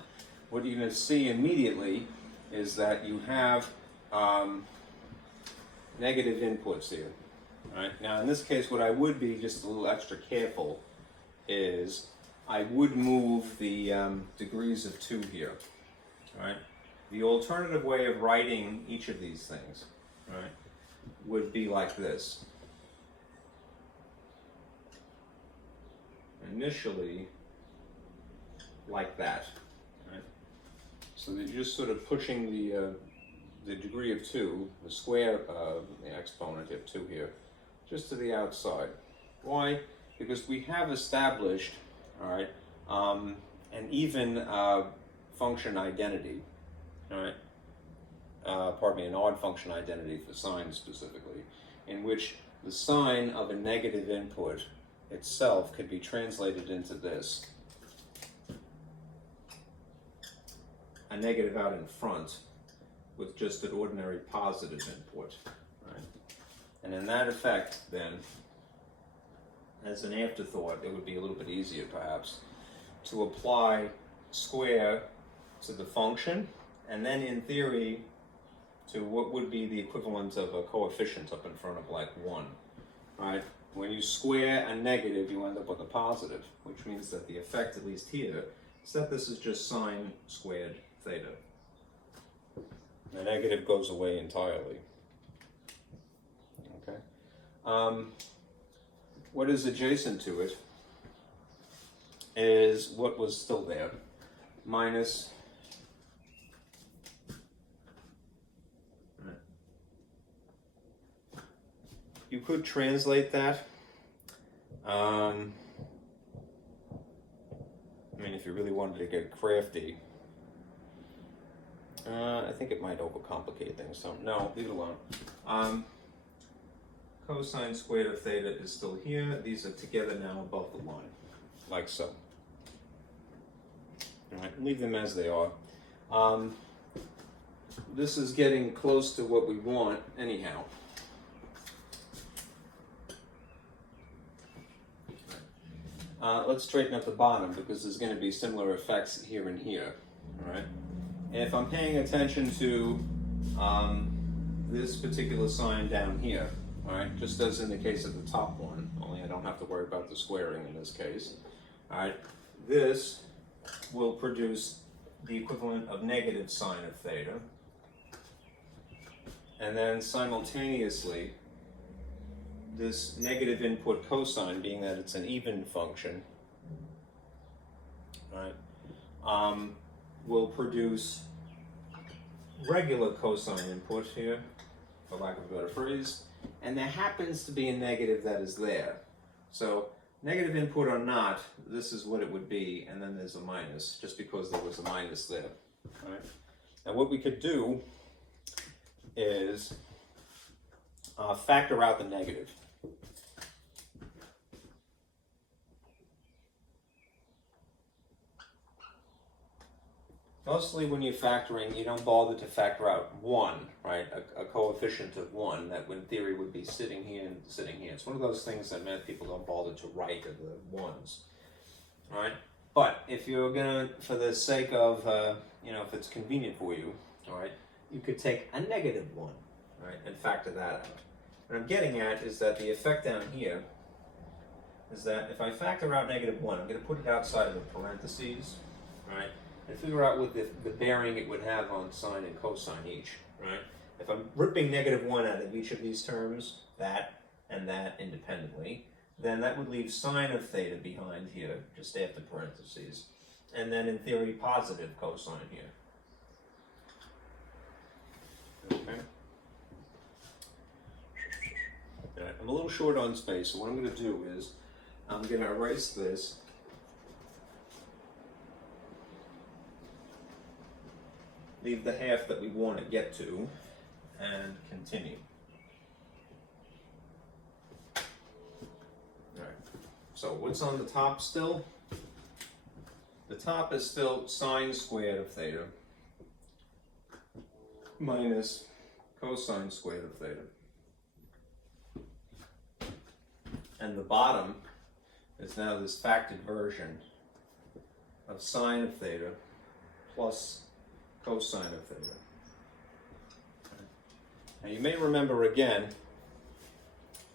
what you're going to see immediately is that you have negative inputs here. All right? Now, in this case, what I would be just a little extra careful is I would move the degrees of 2 here. All right? The alternative way of writing each of these things, right, would be like this. Initially, like that. Right? So that you're just sort of pushing the degree of 2, the square of the exponent of 2 here, just to the outside. Why? Because we have established, all right, an even function identity, all right, an odd function identity for sine specifically, in which the sign of a negative input itself could be translated into this. A negative out in front with just an ordinary positive input, right? And in that effect, then, as an afterthought, it would be a little bit easier, perhaps, to apply square to the function, and then, in theory, to what would be the equivalent of a coefficient up in front of, like, 1, right? When you square a negative, you end up with a positive, which means that the effect, at least here, is that this is just sine squared theta. The negative goes away entirely. Okay. What is adjacent to it is what was still there, minus you could translate that. I mean, if you really wanted to get crafty, I think it might overcomplicate things. So no, leave it alone. Cosine squared of theta is still here. These are together now above the line, like so. All right, leave them as they are. This is getting close to what we want anyhow. Let's straighten up the bottom because there's going to be similar effects here and here. All right. And if I'm paying attention to this particular sign down here, all right, just as in the case of the top one, only I don't have to worry about the squaring in this case. All right, this will produce the equivalent of negative sine of theta, and then simultaneously, this negative input cosine, being that it's an even function, right, will produce regular cosine input here, for lack of a better phrase, and there happens to be a negative that is there. So negative input or not, this is what it would be, and then there's a minus, just because there was a minus there. Right? And what we could do is factor out the negative. Mostly when you're factoring, you don't bother to factor out 1, right? A coefficient of 1 that in theory would be sitting here and sitting here. It's one of those things that math people don't bother to write of the 1s, right? But if you're gonna, for the sake of, if it's convenient for you, all right, you could take a negative 1, right, and factor that out. What I'm getting at is that the effect down here is that if I factor out negative 1, I'm going to put it outside of the parentheses, right, and figure out what the bearing it would have on sine and cosine each, right? If I'm ripping negative 1 out of each of these terms, that and that independently, then that would leave sine of theta behind here, just after parentheses, and then in theory positive cosine here. Okay. Right. I'm a little short on space, so what I'm going to do is I'm going to erase this. Leave the half that we want to get to, and continue. All right. So what's on the top still? The top is still sine squared of theta minus cosine squared of theta. And the bottom is now this factored version of sine of theta plus cosine of theta. Now you may remember again,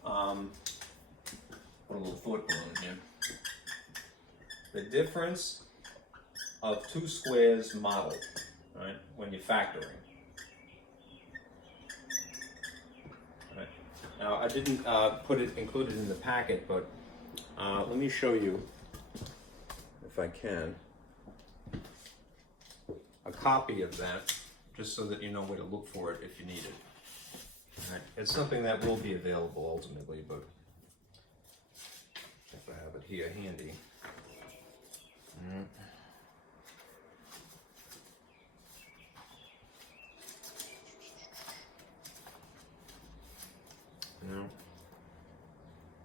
put a little footnote in here, the difference of two squares modeled, right, when you're factoring. Right. Now I didn't include it in the packet, but let me show you, if I can, a copy of that, just so that you know where to look for it if you need it. All right. It's something that will be available ultimately, but if I have it here handy. No.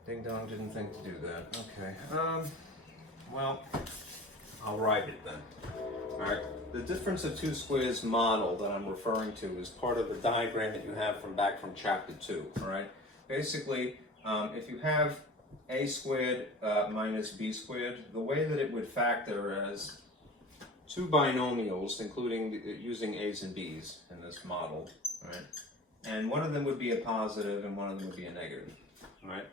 Ding Dong didn't think to do that. Okay. Well, I'll write it then. All right. The difference of two squares model that I'm referring to is part of the diagram that you have back from chapter 2. All right. Basically, if you have a squared minus b squared, the way that it would factor as two binomials, including using a's and b's in this model, right? And one of them would be a positive and one of them would be a negative, right?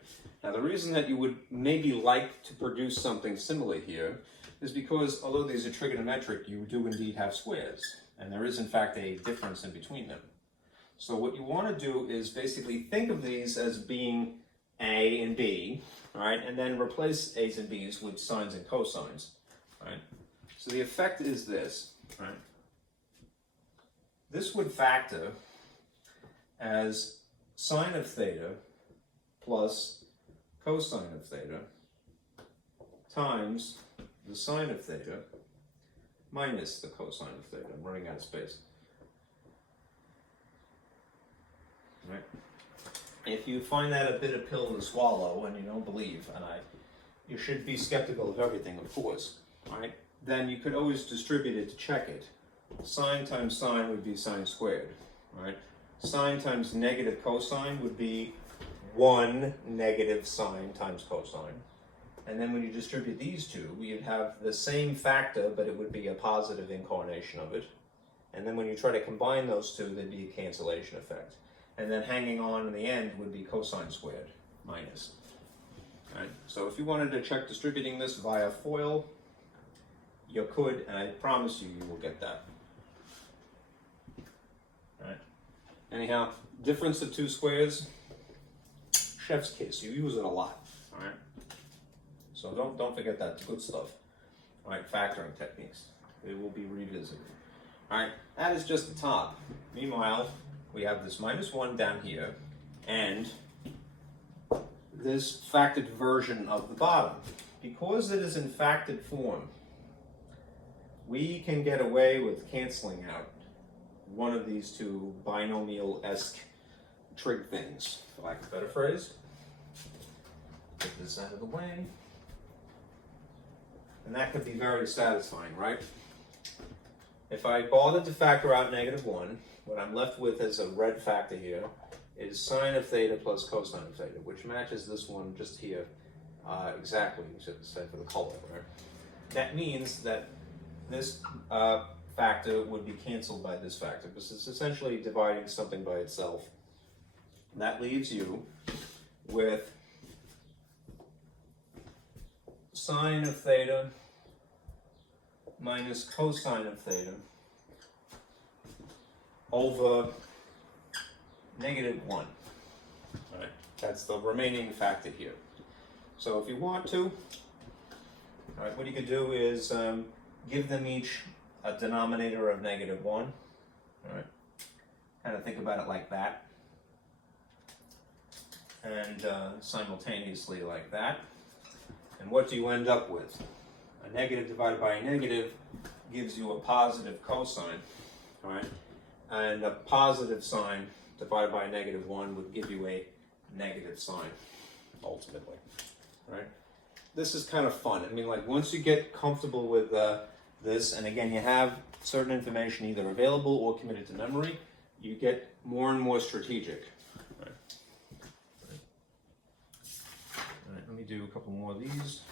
Now the reason that you would maybe like to produce something similar here is because although these are trigonometric, you do indeed have squares, and there is in fact a difference in between them. So what you want to do is basically think of these as being a and b, right? And then replace a's and b's with sines and cosines, right? So the effect is this, right? This would factor as sine of theta plus cosine of theta times the sine of theta minus the cosine of theta. I'm running out of space. Right? If you find that a bitter pill to swallow and you don't believe, and you should be skeptical of everything, of course, right? Then you could always distribute it to check it. Sine times sine would be sine squared, right? Sine times negative cosine would be 1 negative sine times cosine. And then when you distribute these two, you'd have the same factor, but it would be a positive incarnation of it. And then when you try to combine those two, there'd be a cancellation effect. And then hanging on in the end would be cosine squared minus. Right? So if you wanted to check distributing this via FOIL, you could, and I promise you, you will get that. Right? Anyhow, difference of two squares, chef's kiss. You use it a lot. All right. So don't forget that good stuff. All right, factoring techniques. It will be revisited. All right, that is just the top. Meanwhile, we have this -1 down here, and this factored version of the bottom. Because it is in factored form, we can get away with canceling out one of these two binomial-esque trig things, for lack of a better phrase. Get this out of the way. And that could be very satisfying, right? if I bother to factor out -1, what I'm left with as a red factor here is sine of theta plus cosine of theta, which matches this one just here exactly, except for the color, right? That means that this factor would be canceled by this factor, because it's essentially dividing something by itself. And that leaves you with sine of theta minus cosine of theta over -1. All right, that's the remaining factor here. So if you want to, all right, what you could do is give them each a denominator of -1. All right, kind of think about it like that, and simultaneously like that. And what do you end up with? A negative divided by a negative gives you a positive cosine, all right? And a positive sine divided by a -1 would give you a negative sine, ultimately, right? This is kind of fun. I mean, like, once you get comfortable with this, and again, you have certain information either available or committed to memory, you get more and more strategic. Right. All right, let me do a couple more of these.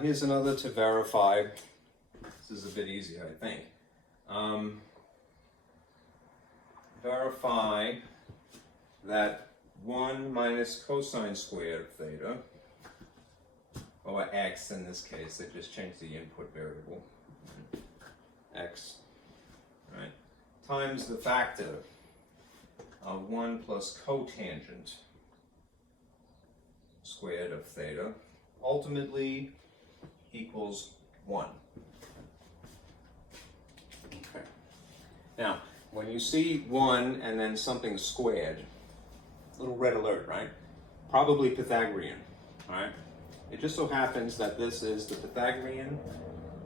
Here's another to verify. This is a bit easier, I think. Verify that 1 minus cosine squared of theta, or x in this case, they just changed the input variable, x, right, times the factor of 1 plus cotangent squared of theta ultimately equals 1. Okay. Now, when you see 1 and then something squared, little red alert, right? Probably Pythagorean, all right? It just so happens that this is the Pythagorean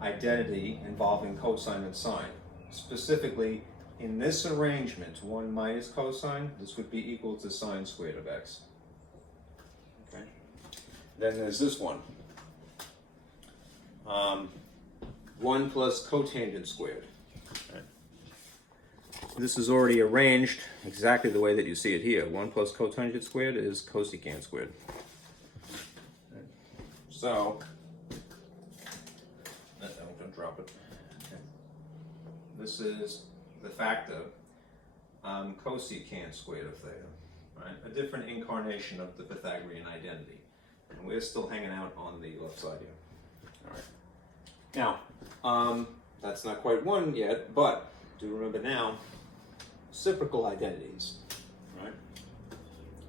identity involving cosine and sine. Specifically, in this arrangement, 1 minus cosine, this would be equal to sine squared of x. Okay. Then there's this one. 1 plus cotangent squared. Right. This is already arranged exactly the way that you see it here. 1 plus cotangent squared is cosecant squared. Right. So, don't drop it. Okay. This is the factor cosecant squared of theta. Right? A different incarnation of the Pythagorean identity. And we're still hanging out on the left side here. All right. Now, that's not quite 1 yet, but do remember now, reciprocal identities, right?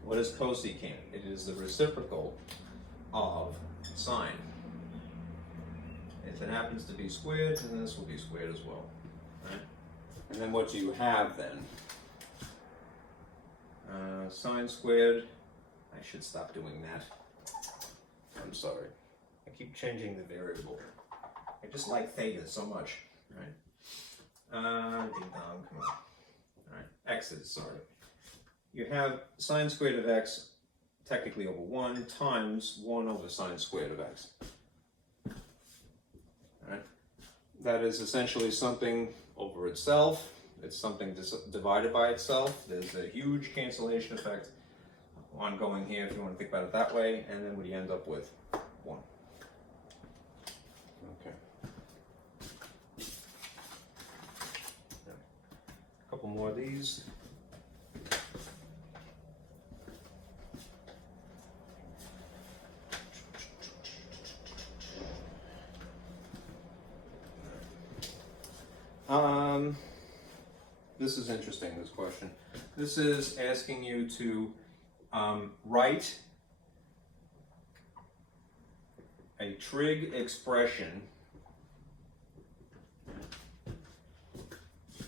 What is cosecant? It is the reciprocal of sine. If it happens to be squared, then this will be squared as well, right? And then what do you have then? Sine squared, I should stop doing that. I'm sorry. I keep changing the variable. I just like theta so much, right? Ding dong, come on. All right, x's, sorry. You have sine squared of x technically over 1 times 1 over sine squared of x. All right? That is essentially something over itself. It's something divided by itself. There's a huge cancellation effect ongoing here, if you want to think about it that way, and then what do you end up with? 1. Okay. A couple more of these. This is interesting, this question. This is asking you to write a trig expression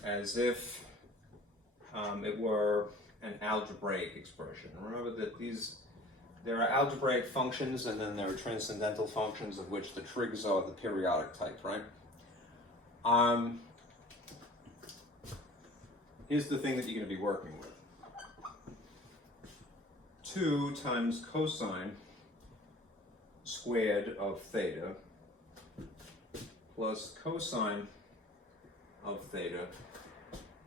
as if it were an algebraic expression. Remember that there are algebraic functions and then there are transcendental functions, of which the trigs are the periodic type, right? Here's the thing that you're going to be working with. 2 times cosine squared of theta plus cosine of theta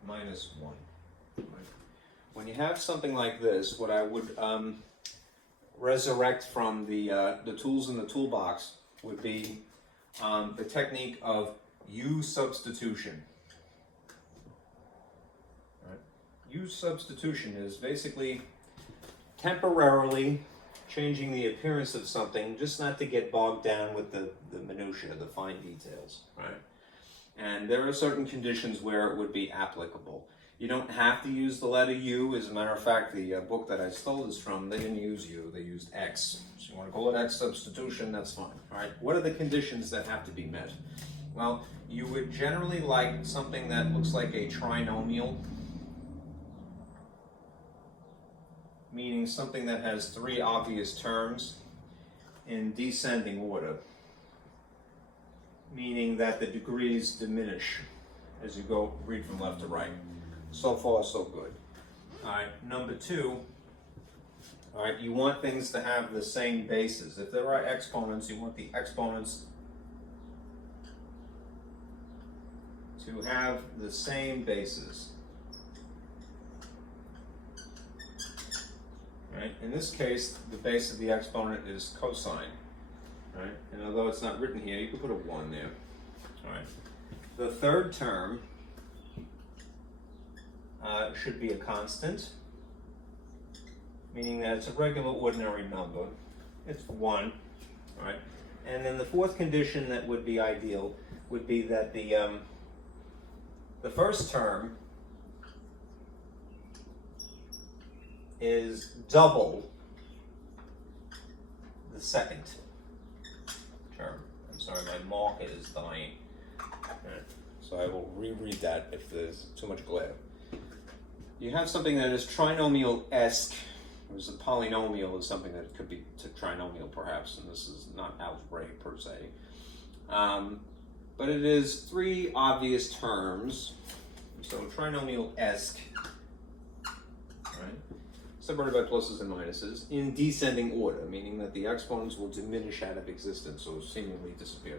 minus 1. Right? When you have something like this, what I would resurrect from the tools in the toolbox would be the technique of U substitution. Right? U substitution is basically temporarily changing the appearance of something, just not to get bogged down with the minutiae, the fine details, right? And there are certain conditions where it would be applicable. You don't have to use the letter U. As a matter of fact, the book that I stole this from, they didn't use U, they used X. So you want to call it X substitution, that's fine, all right? What are the conditions that have to be met? Well, you would generally like something that looks like a trinomial, meaning something that has 3 obvious terms in descending order, meaning that the degrees diminish as you read from left to right. So far, so good. All right, number 2, all right, you want things to have the same bases. If there are exponents, you want the exponents to have the same bases. Right? In this case, the base of the exponent is cosine. Right? And although it's not written here, you can put a 1 there. All right. The third term should be a constant, meaning that it's a regular ordinary number. It's 1. All right? And then the fourth condition that would be ideal would be that the first term is double the second term. I'm sorry, my marker is dying. So I will reread that if there's too much glare. You have something that is trinomial-esque. Whereas a polynomial is something that could be trinomial perhaps, and this is not algebraic per se. But it is 3 obvious terms. So trinomial-esque, right? Separated by pluses and minuses in descending order, meaning that the exponents will diminish out of existence or seemingly disappear.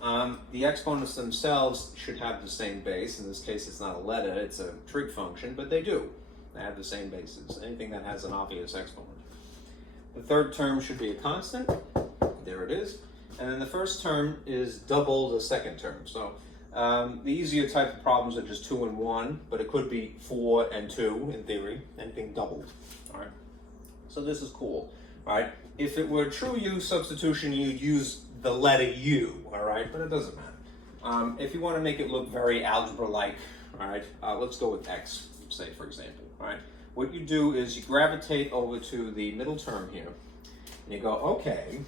The exponents themselves should have the same base. In this case, it's not a letter, it's a trig function, but they do. They have the same bases, anything that has an obvious exponent. The third term should be a constant. There it is. And then the first term is double the second term. So the easier type of problems are just 2 and 1, but it could be 4 and 2 in theory, anything doubled. All right. So this is cool. All right. If it were true U substitution, you'd use the letter U. All right, but it doesn't matter. If you want to make it look very algebra-like, all right, let's go with X, say for example. All right. What you do is you gravitate over to the middle term here, and you go, okay,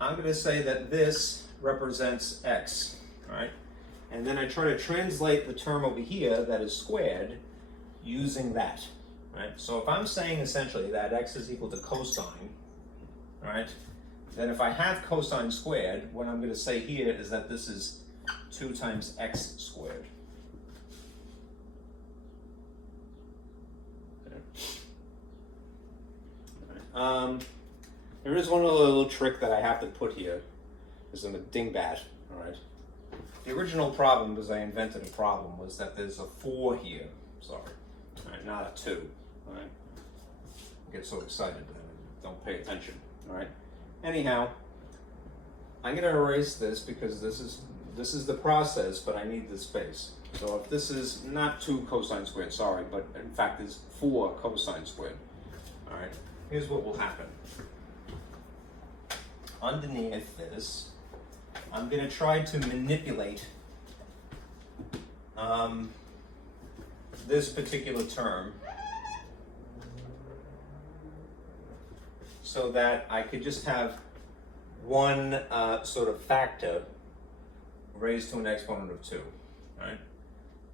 I'm going to say that this represents X. Right? And then I try to translate the term over here that is squared using that. Right? So if I'm saying essentially that X is equal to cosine, right? Then if I have cosine squared, what I'm going to say here is that this is 2 times X squared. Okay. All right. There is one little trick that I have to put here, because I'm a dingbat. All right. The original problem, because I invented a problem, was that there's a 4 here. Sorry, all right, not a 2. All right, I get so excited that I don't pay attention. All right. Anyhow, I'm going to erase this because this is the process, but I need the space. So if this is not 2 cosine squared, sorry, but in fact is 4 cosine squared. All right. Here's what will happen. Underneath this, I'm going to try to manipulate this particular term so that I could just have one sort of factor raised to an exponent of 2, right?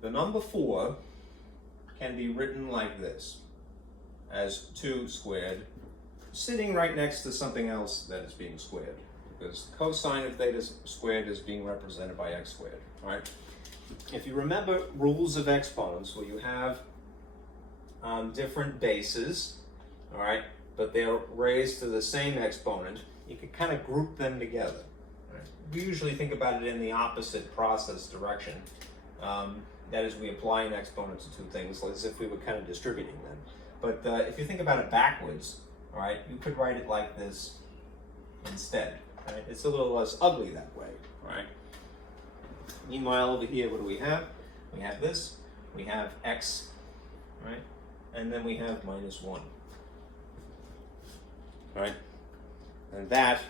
the number 4 can be written like this, as 2 squared, sitting right next to something else that is being squared, because cosine of theta squared is being represented by x squared, all right? If you remember rules of exponents, where you have different bases, all right, but they're raised to the same exponent, you can kind of group them together. Right? We usually think about it in the opposite process direction. That is, we apply an exponent to two things as if we were kind of distributing them. But if you think about it backwards, all right, you could write it like this instead. Right? It's a little less ugly that way. Right? Meanwhile, over here, what do we have? We have this. We have x, right? And then we have minus 1. Right? And that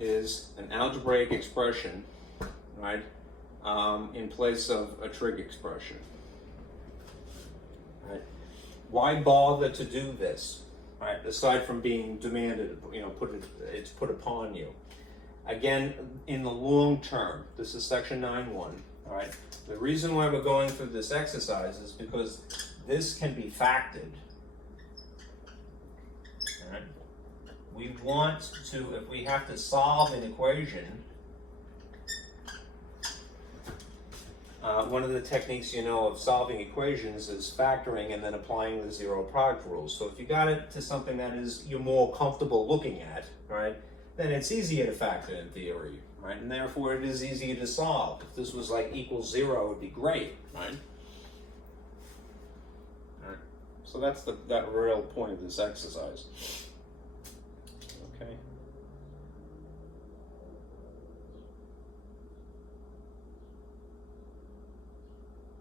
is an algebraic expression, right, in place of a trig expression. Right? Why bother to do this? Right? Aside from being demanded, it's put upon you. Again, in the long term, this is section 9.1. All right. The reason why we're going through this exercise is because this can be factored. All right. We want to, if we have to solve an equation, one of the techniques of solving equations is factoring and then applying the zero product rule. So if you got it to something that is you're more comfortable looking at, right, then it's easier to factor in theory, right? And therefore it is easier to solve. If this was like equals 0, it would be great, right? All right. So that's that real point of this exercise. Okay.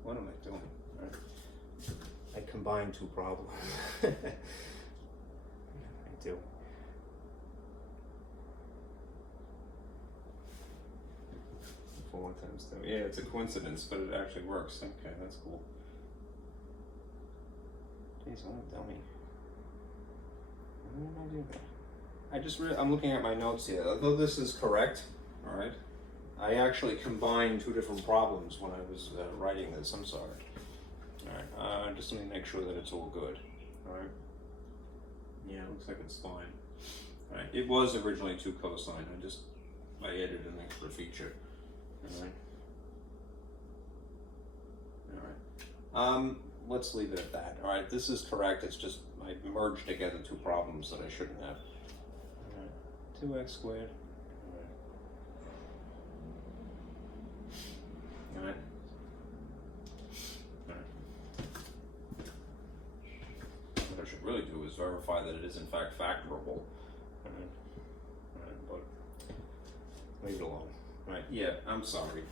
What am I doing? All right. I combined two problems. I do. 4 times 2. Yeah, it's a coincidence, but it actually works. Okay, that's cool. Jeez, what a dummy. Why did I do that? I'm looking at my notes here. Although this is correct, all right, I actually combined two different problems when I was writing this. I'm sorry. All right, just let me make sure that it's all good. All right. Yeah, it looks like it's fine. All right. It was originally 2 cosine. I added an extra feature. All right. All right. Let's leave it at that. All right. This is correct. It's just I merged together two problems that I shouldn't have. All right. 2x squared. All right. All right. What I should really do is verify that it is in fact factorable. All right. All right. But leave it alone. Right, yeah, I'm sorry.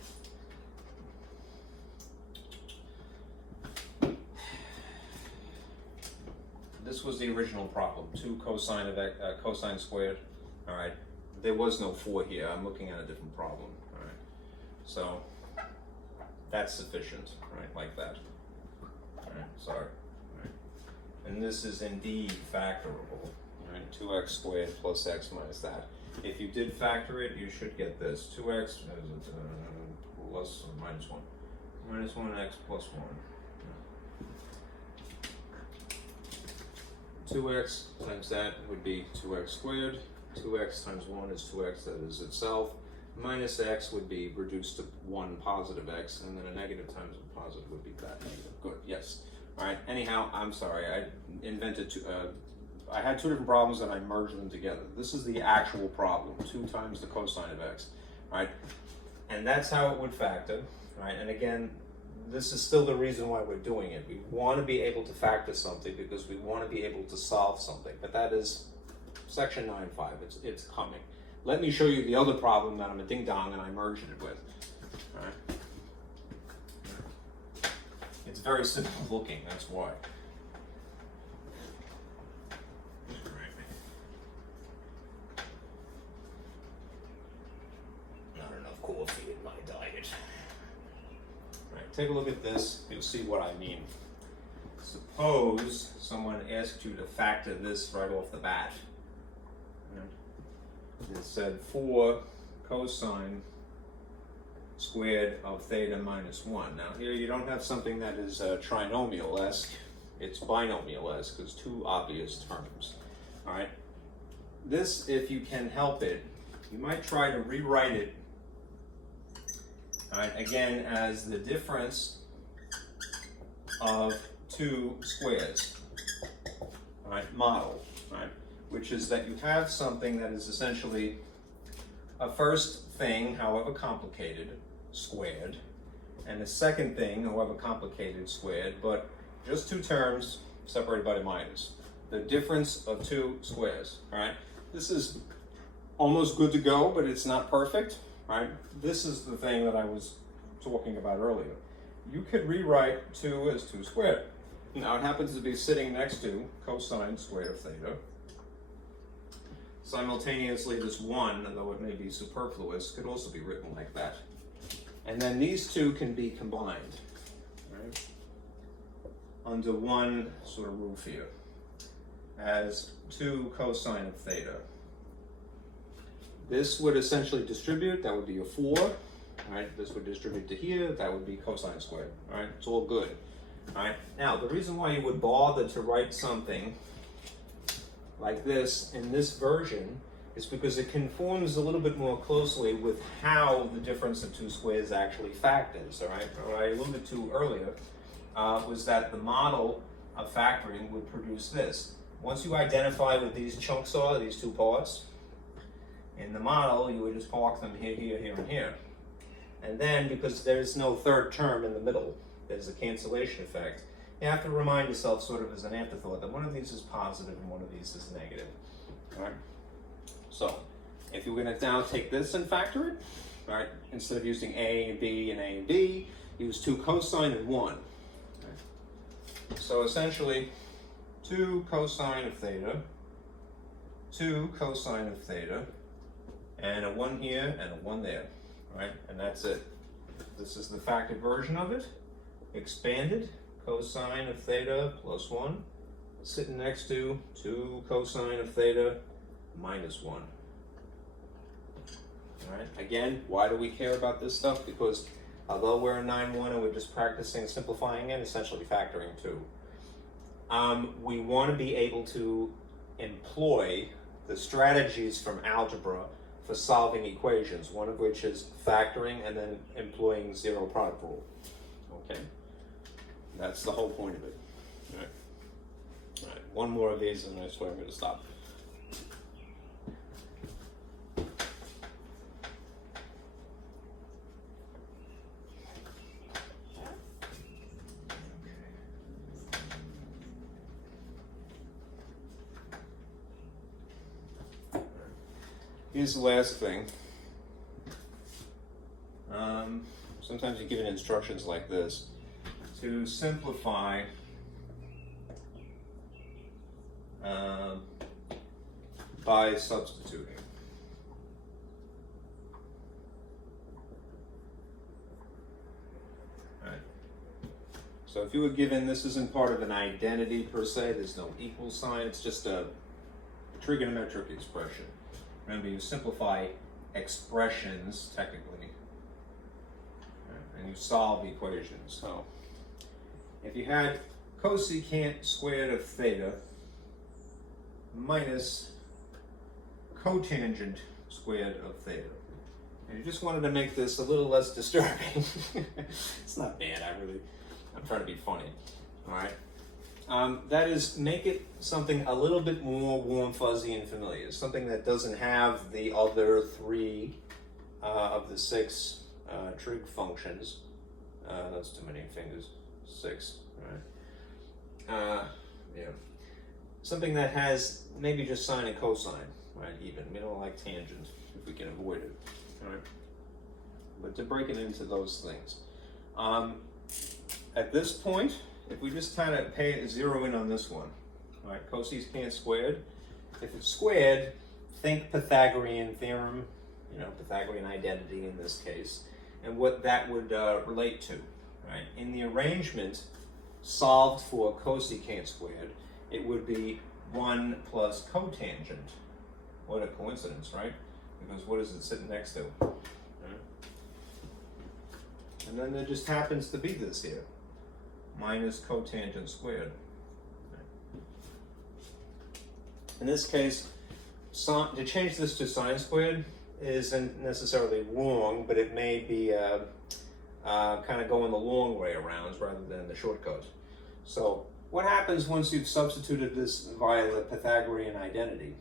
This was the original problem, 2 cosine of cosine squared. All right, there was no 4 here. I'm looking at a different problem. All right, so that's sufficient, right, like that. All right, sorry. All right. And this is indeed factorable. All right, 2x squared plus x minus that. If you did factor it, you should get this. 2x plus or minus 1. Minus 1x plus 1. 2x times that would be 2x squared. 2x times 1 is 2x, that is itself. Minus x would be reduced to 1 positive x, and then a negative times a positive would be that negative. Good, yes. All right, anyhow, I'm sorry. I invented I had two different problems and I merged them together. This is the actual problem, 2 times the cosine of x, right? And that's how it would factor, right? And again, this is still the reason why we're doing it. We want to be able to factor something because we want to be able to solve something, but that is section 9.5, it's coming. Let me show you the other problem that I'm a ding-dong and I merged it with, all right? It's very simple looking, that's why. Coffee in my diet. All right, take a look at this. You'll see what I mean. Suppose someone asked you to factor this right off the bat. It said 4 cosine squared of theta minus 1. Now here you don't have something that is trinomial-esque, it's binomial-esque, because two obvious terms. All right. This, if you can help it, you might try to rewrite it, all right, again as the difference of two squares, all right, model, all right, which is that you have something that is essentially a first thing, however complicated, squared, and a second thing, however complicated, squared, but just two terms separated by the minus. The difference of two squares, all right? This is almost good to go, but it's not perfect, all right? This is the thing that I was talking about earlier. You could rewrite 2 as 2 squared. Now it happens to be sitting next to cosine squared of theta. Simultaneously, this 1, though it may be superfluous, could also be written like that. And then these two can be combined, right, under one sort of roof here as 2 cosine of theta. This would essentially distribute, that would be a 4, right? This would distribute to here, that would be cosine squared, all right? It's all good, all right? Now, the reason why you would bother to write something like this in this version is because it conforms a little bit more closely with how the difference of two squares actually factors, all right? What I alluded to earlier was that the model of factoring would produce this. Once you identify what these chunks are, these two parts, in the model, you would just park them here, here, here, and here. And then, because there's no third term in the middle, there's a cancellation effect, you have to remind yourself sort of as an afterthought that one of these is positive and one of these is negative, all right? So, if you're going to now take this and factor it, all right, instead of using A and B and A and B, use 2 cosine and 1. Okay. So essentially, 2 cosine of theta, 2 cosine of theta, and a 1 here and a 1 there, all right? And that's it. This is the factored version of it, expanded, cosine of theta plus 1, sitting next to 2 cosine of theta minus 1. All right, again, why do we care about this stuff? Because although we're in 9-1 and we're just practicing simplifying and essentially factoring too, we want to be able to employ the strategies from algebra for solving equations, one of which is factoring and then employing zero product rule. Okay, that's the whole point of it. All right, all right. One more of these and I swear I'm going to stop. Here's the last thing. Sometimes you give it instructions like this to simplify by substituting. All right. So if you were given, this isn't part of an identity per se, there's no equal sign, it's just a trigonometric expression. Remember, you simplify expressions, technically, and you solve equations. So, if you had cosecant squared of theta minus cotangent squared of theta, and you just wanted to make this a little less disturbing. It's not bad, I'm trying to be funny, all right? That is, make it something a little bit more warm, fuzzy, and familiar. Something that doesn't have the other 3 of the 6 trig functions. That's too many fingers. 6, right? Yeah. Something that has maybe just sine and cosine, right? Even. We don't like tangent if we can avoid it, all right? But to break it into those things. At this point, if we just kind of zero in on this one, all right, cosecant squared. If it's squared, think Pythagorean theorem, Pythagorean identity in this case, and what that would relate to, right? In the arrangement solved for cosecant squared, it would be 1 plus cotangent. What a coincidence, right? Because what is it sitting next to? Right? And then there just happens to be this here, minus cotangent squared. In this case, to change this to sine squared isn't necessarily wrong, but it may be kind of going the long way around rather than the shortcut. So what happens once you've substituted this via the Pythagorean identity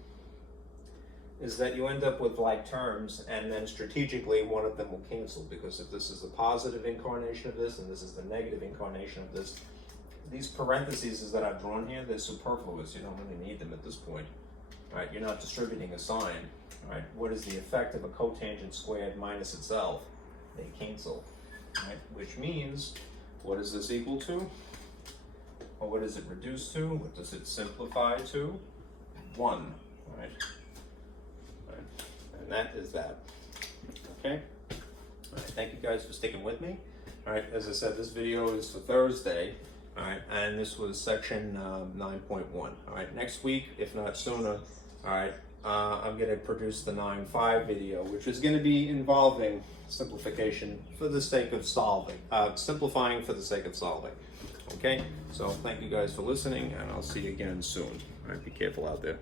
is that you end up with like terms, and then strategically one of them will cancel, because if this is the positive incarnation of this and this is the negative incarnation of this, these parentheses that I've drawn here, they're superfluous. You don't really need them at this point. Right? You're not distributing a sign. Right? What is the effect of a cotangent squared minus itself? They cancel. Right? Which means, what is this equal to? Or what does it reduce to? What does it simplify to? 1. Right? And that is that. Okay? All right, thank you guys for sticking with me. All right, as I said, this video is for Thursday. All right, and this was section 9.1. All right, next week, if not sooner, all right, I'm going to produce the 9.5 video, which is going to be involving simplification for the sake of solving, simplifying for the sake of solving. Okay, so thank you guys for listening, and I'll see you again soon. All right, be careful out there.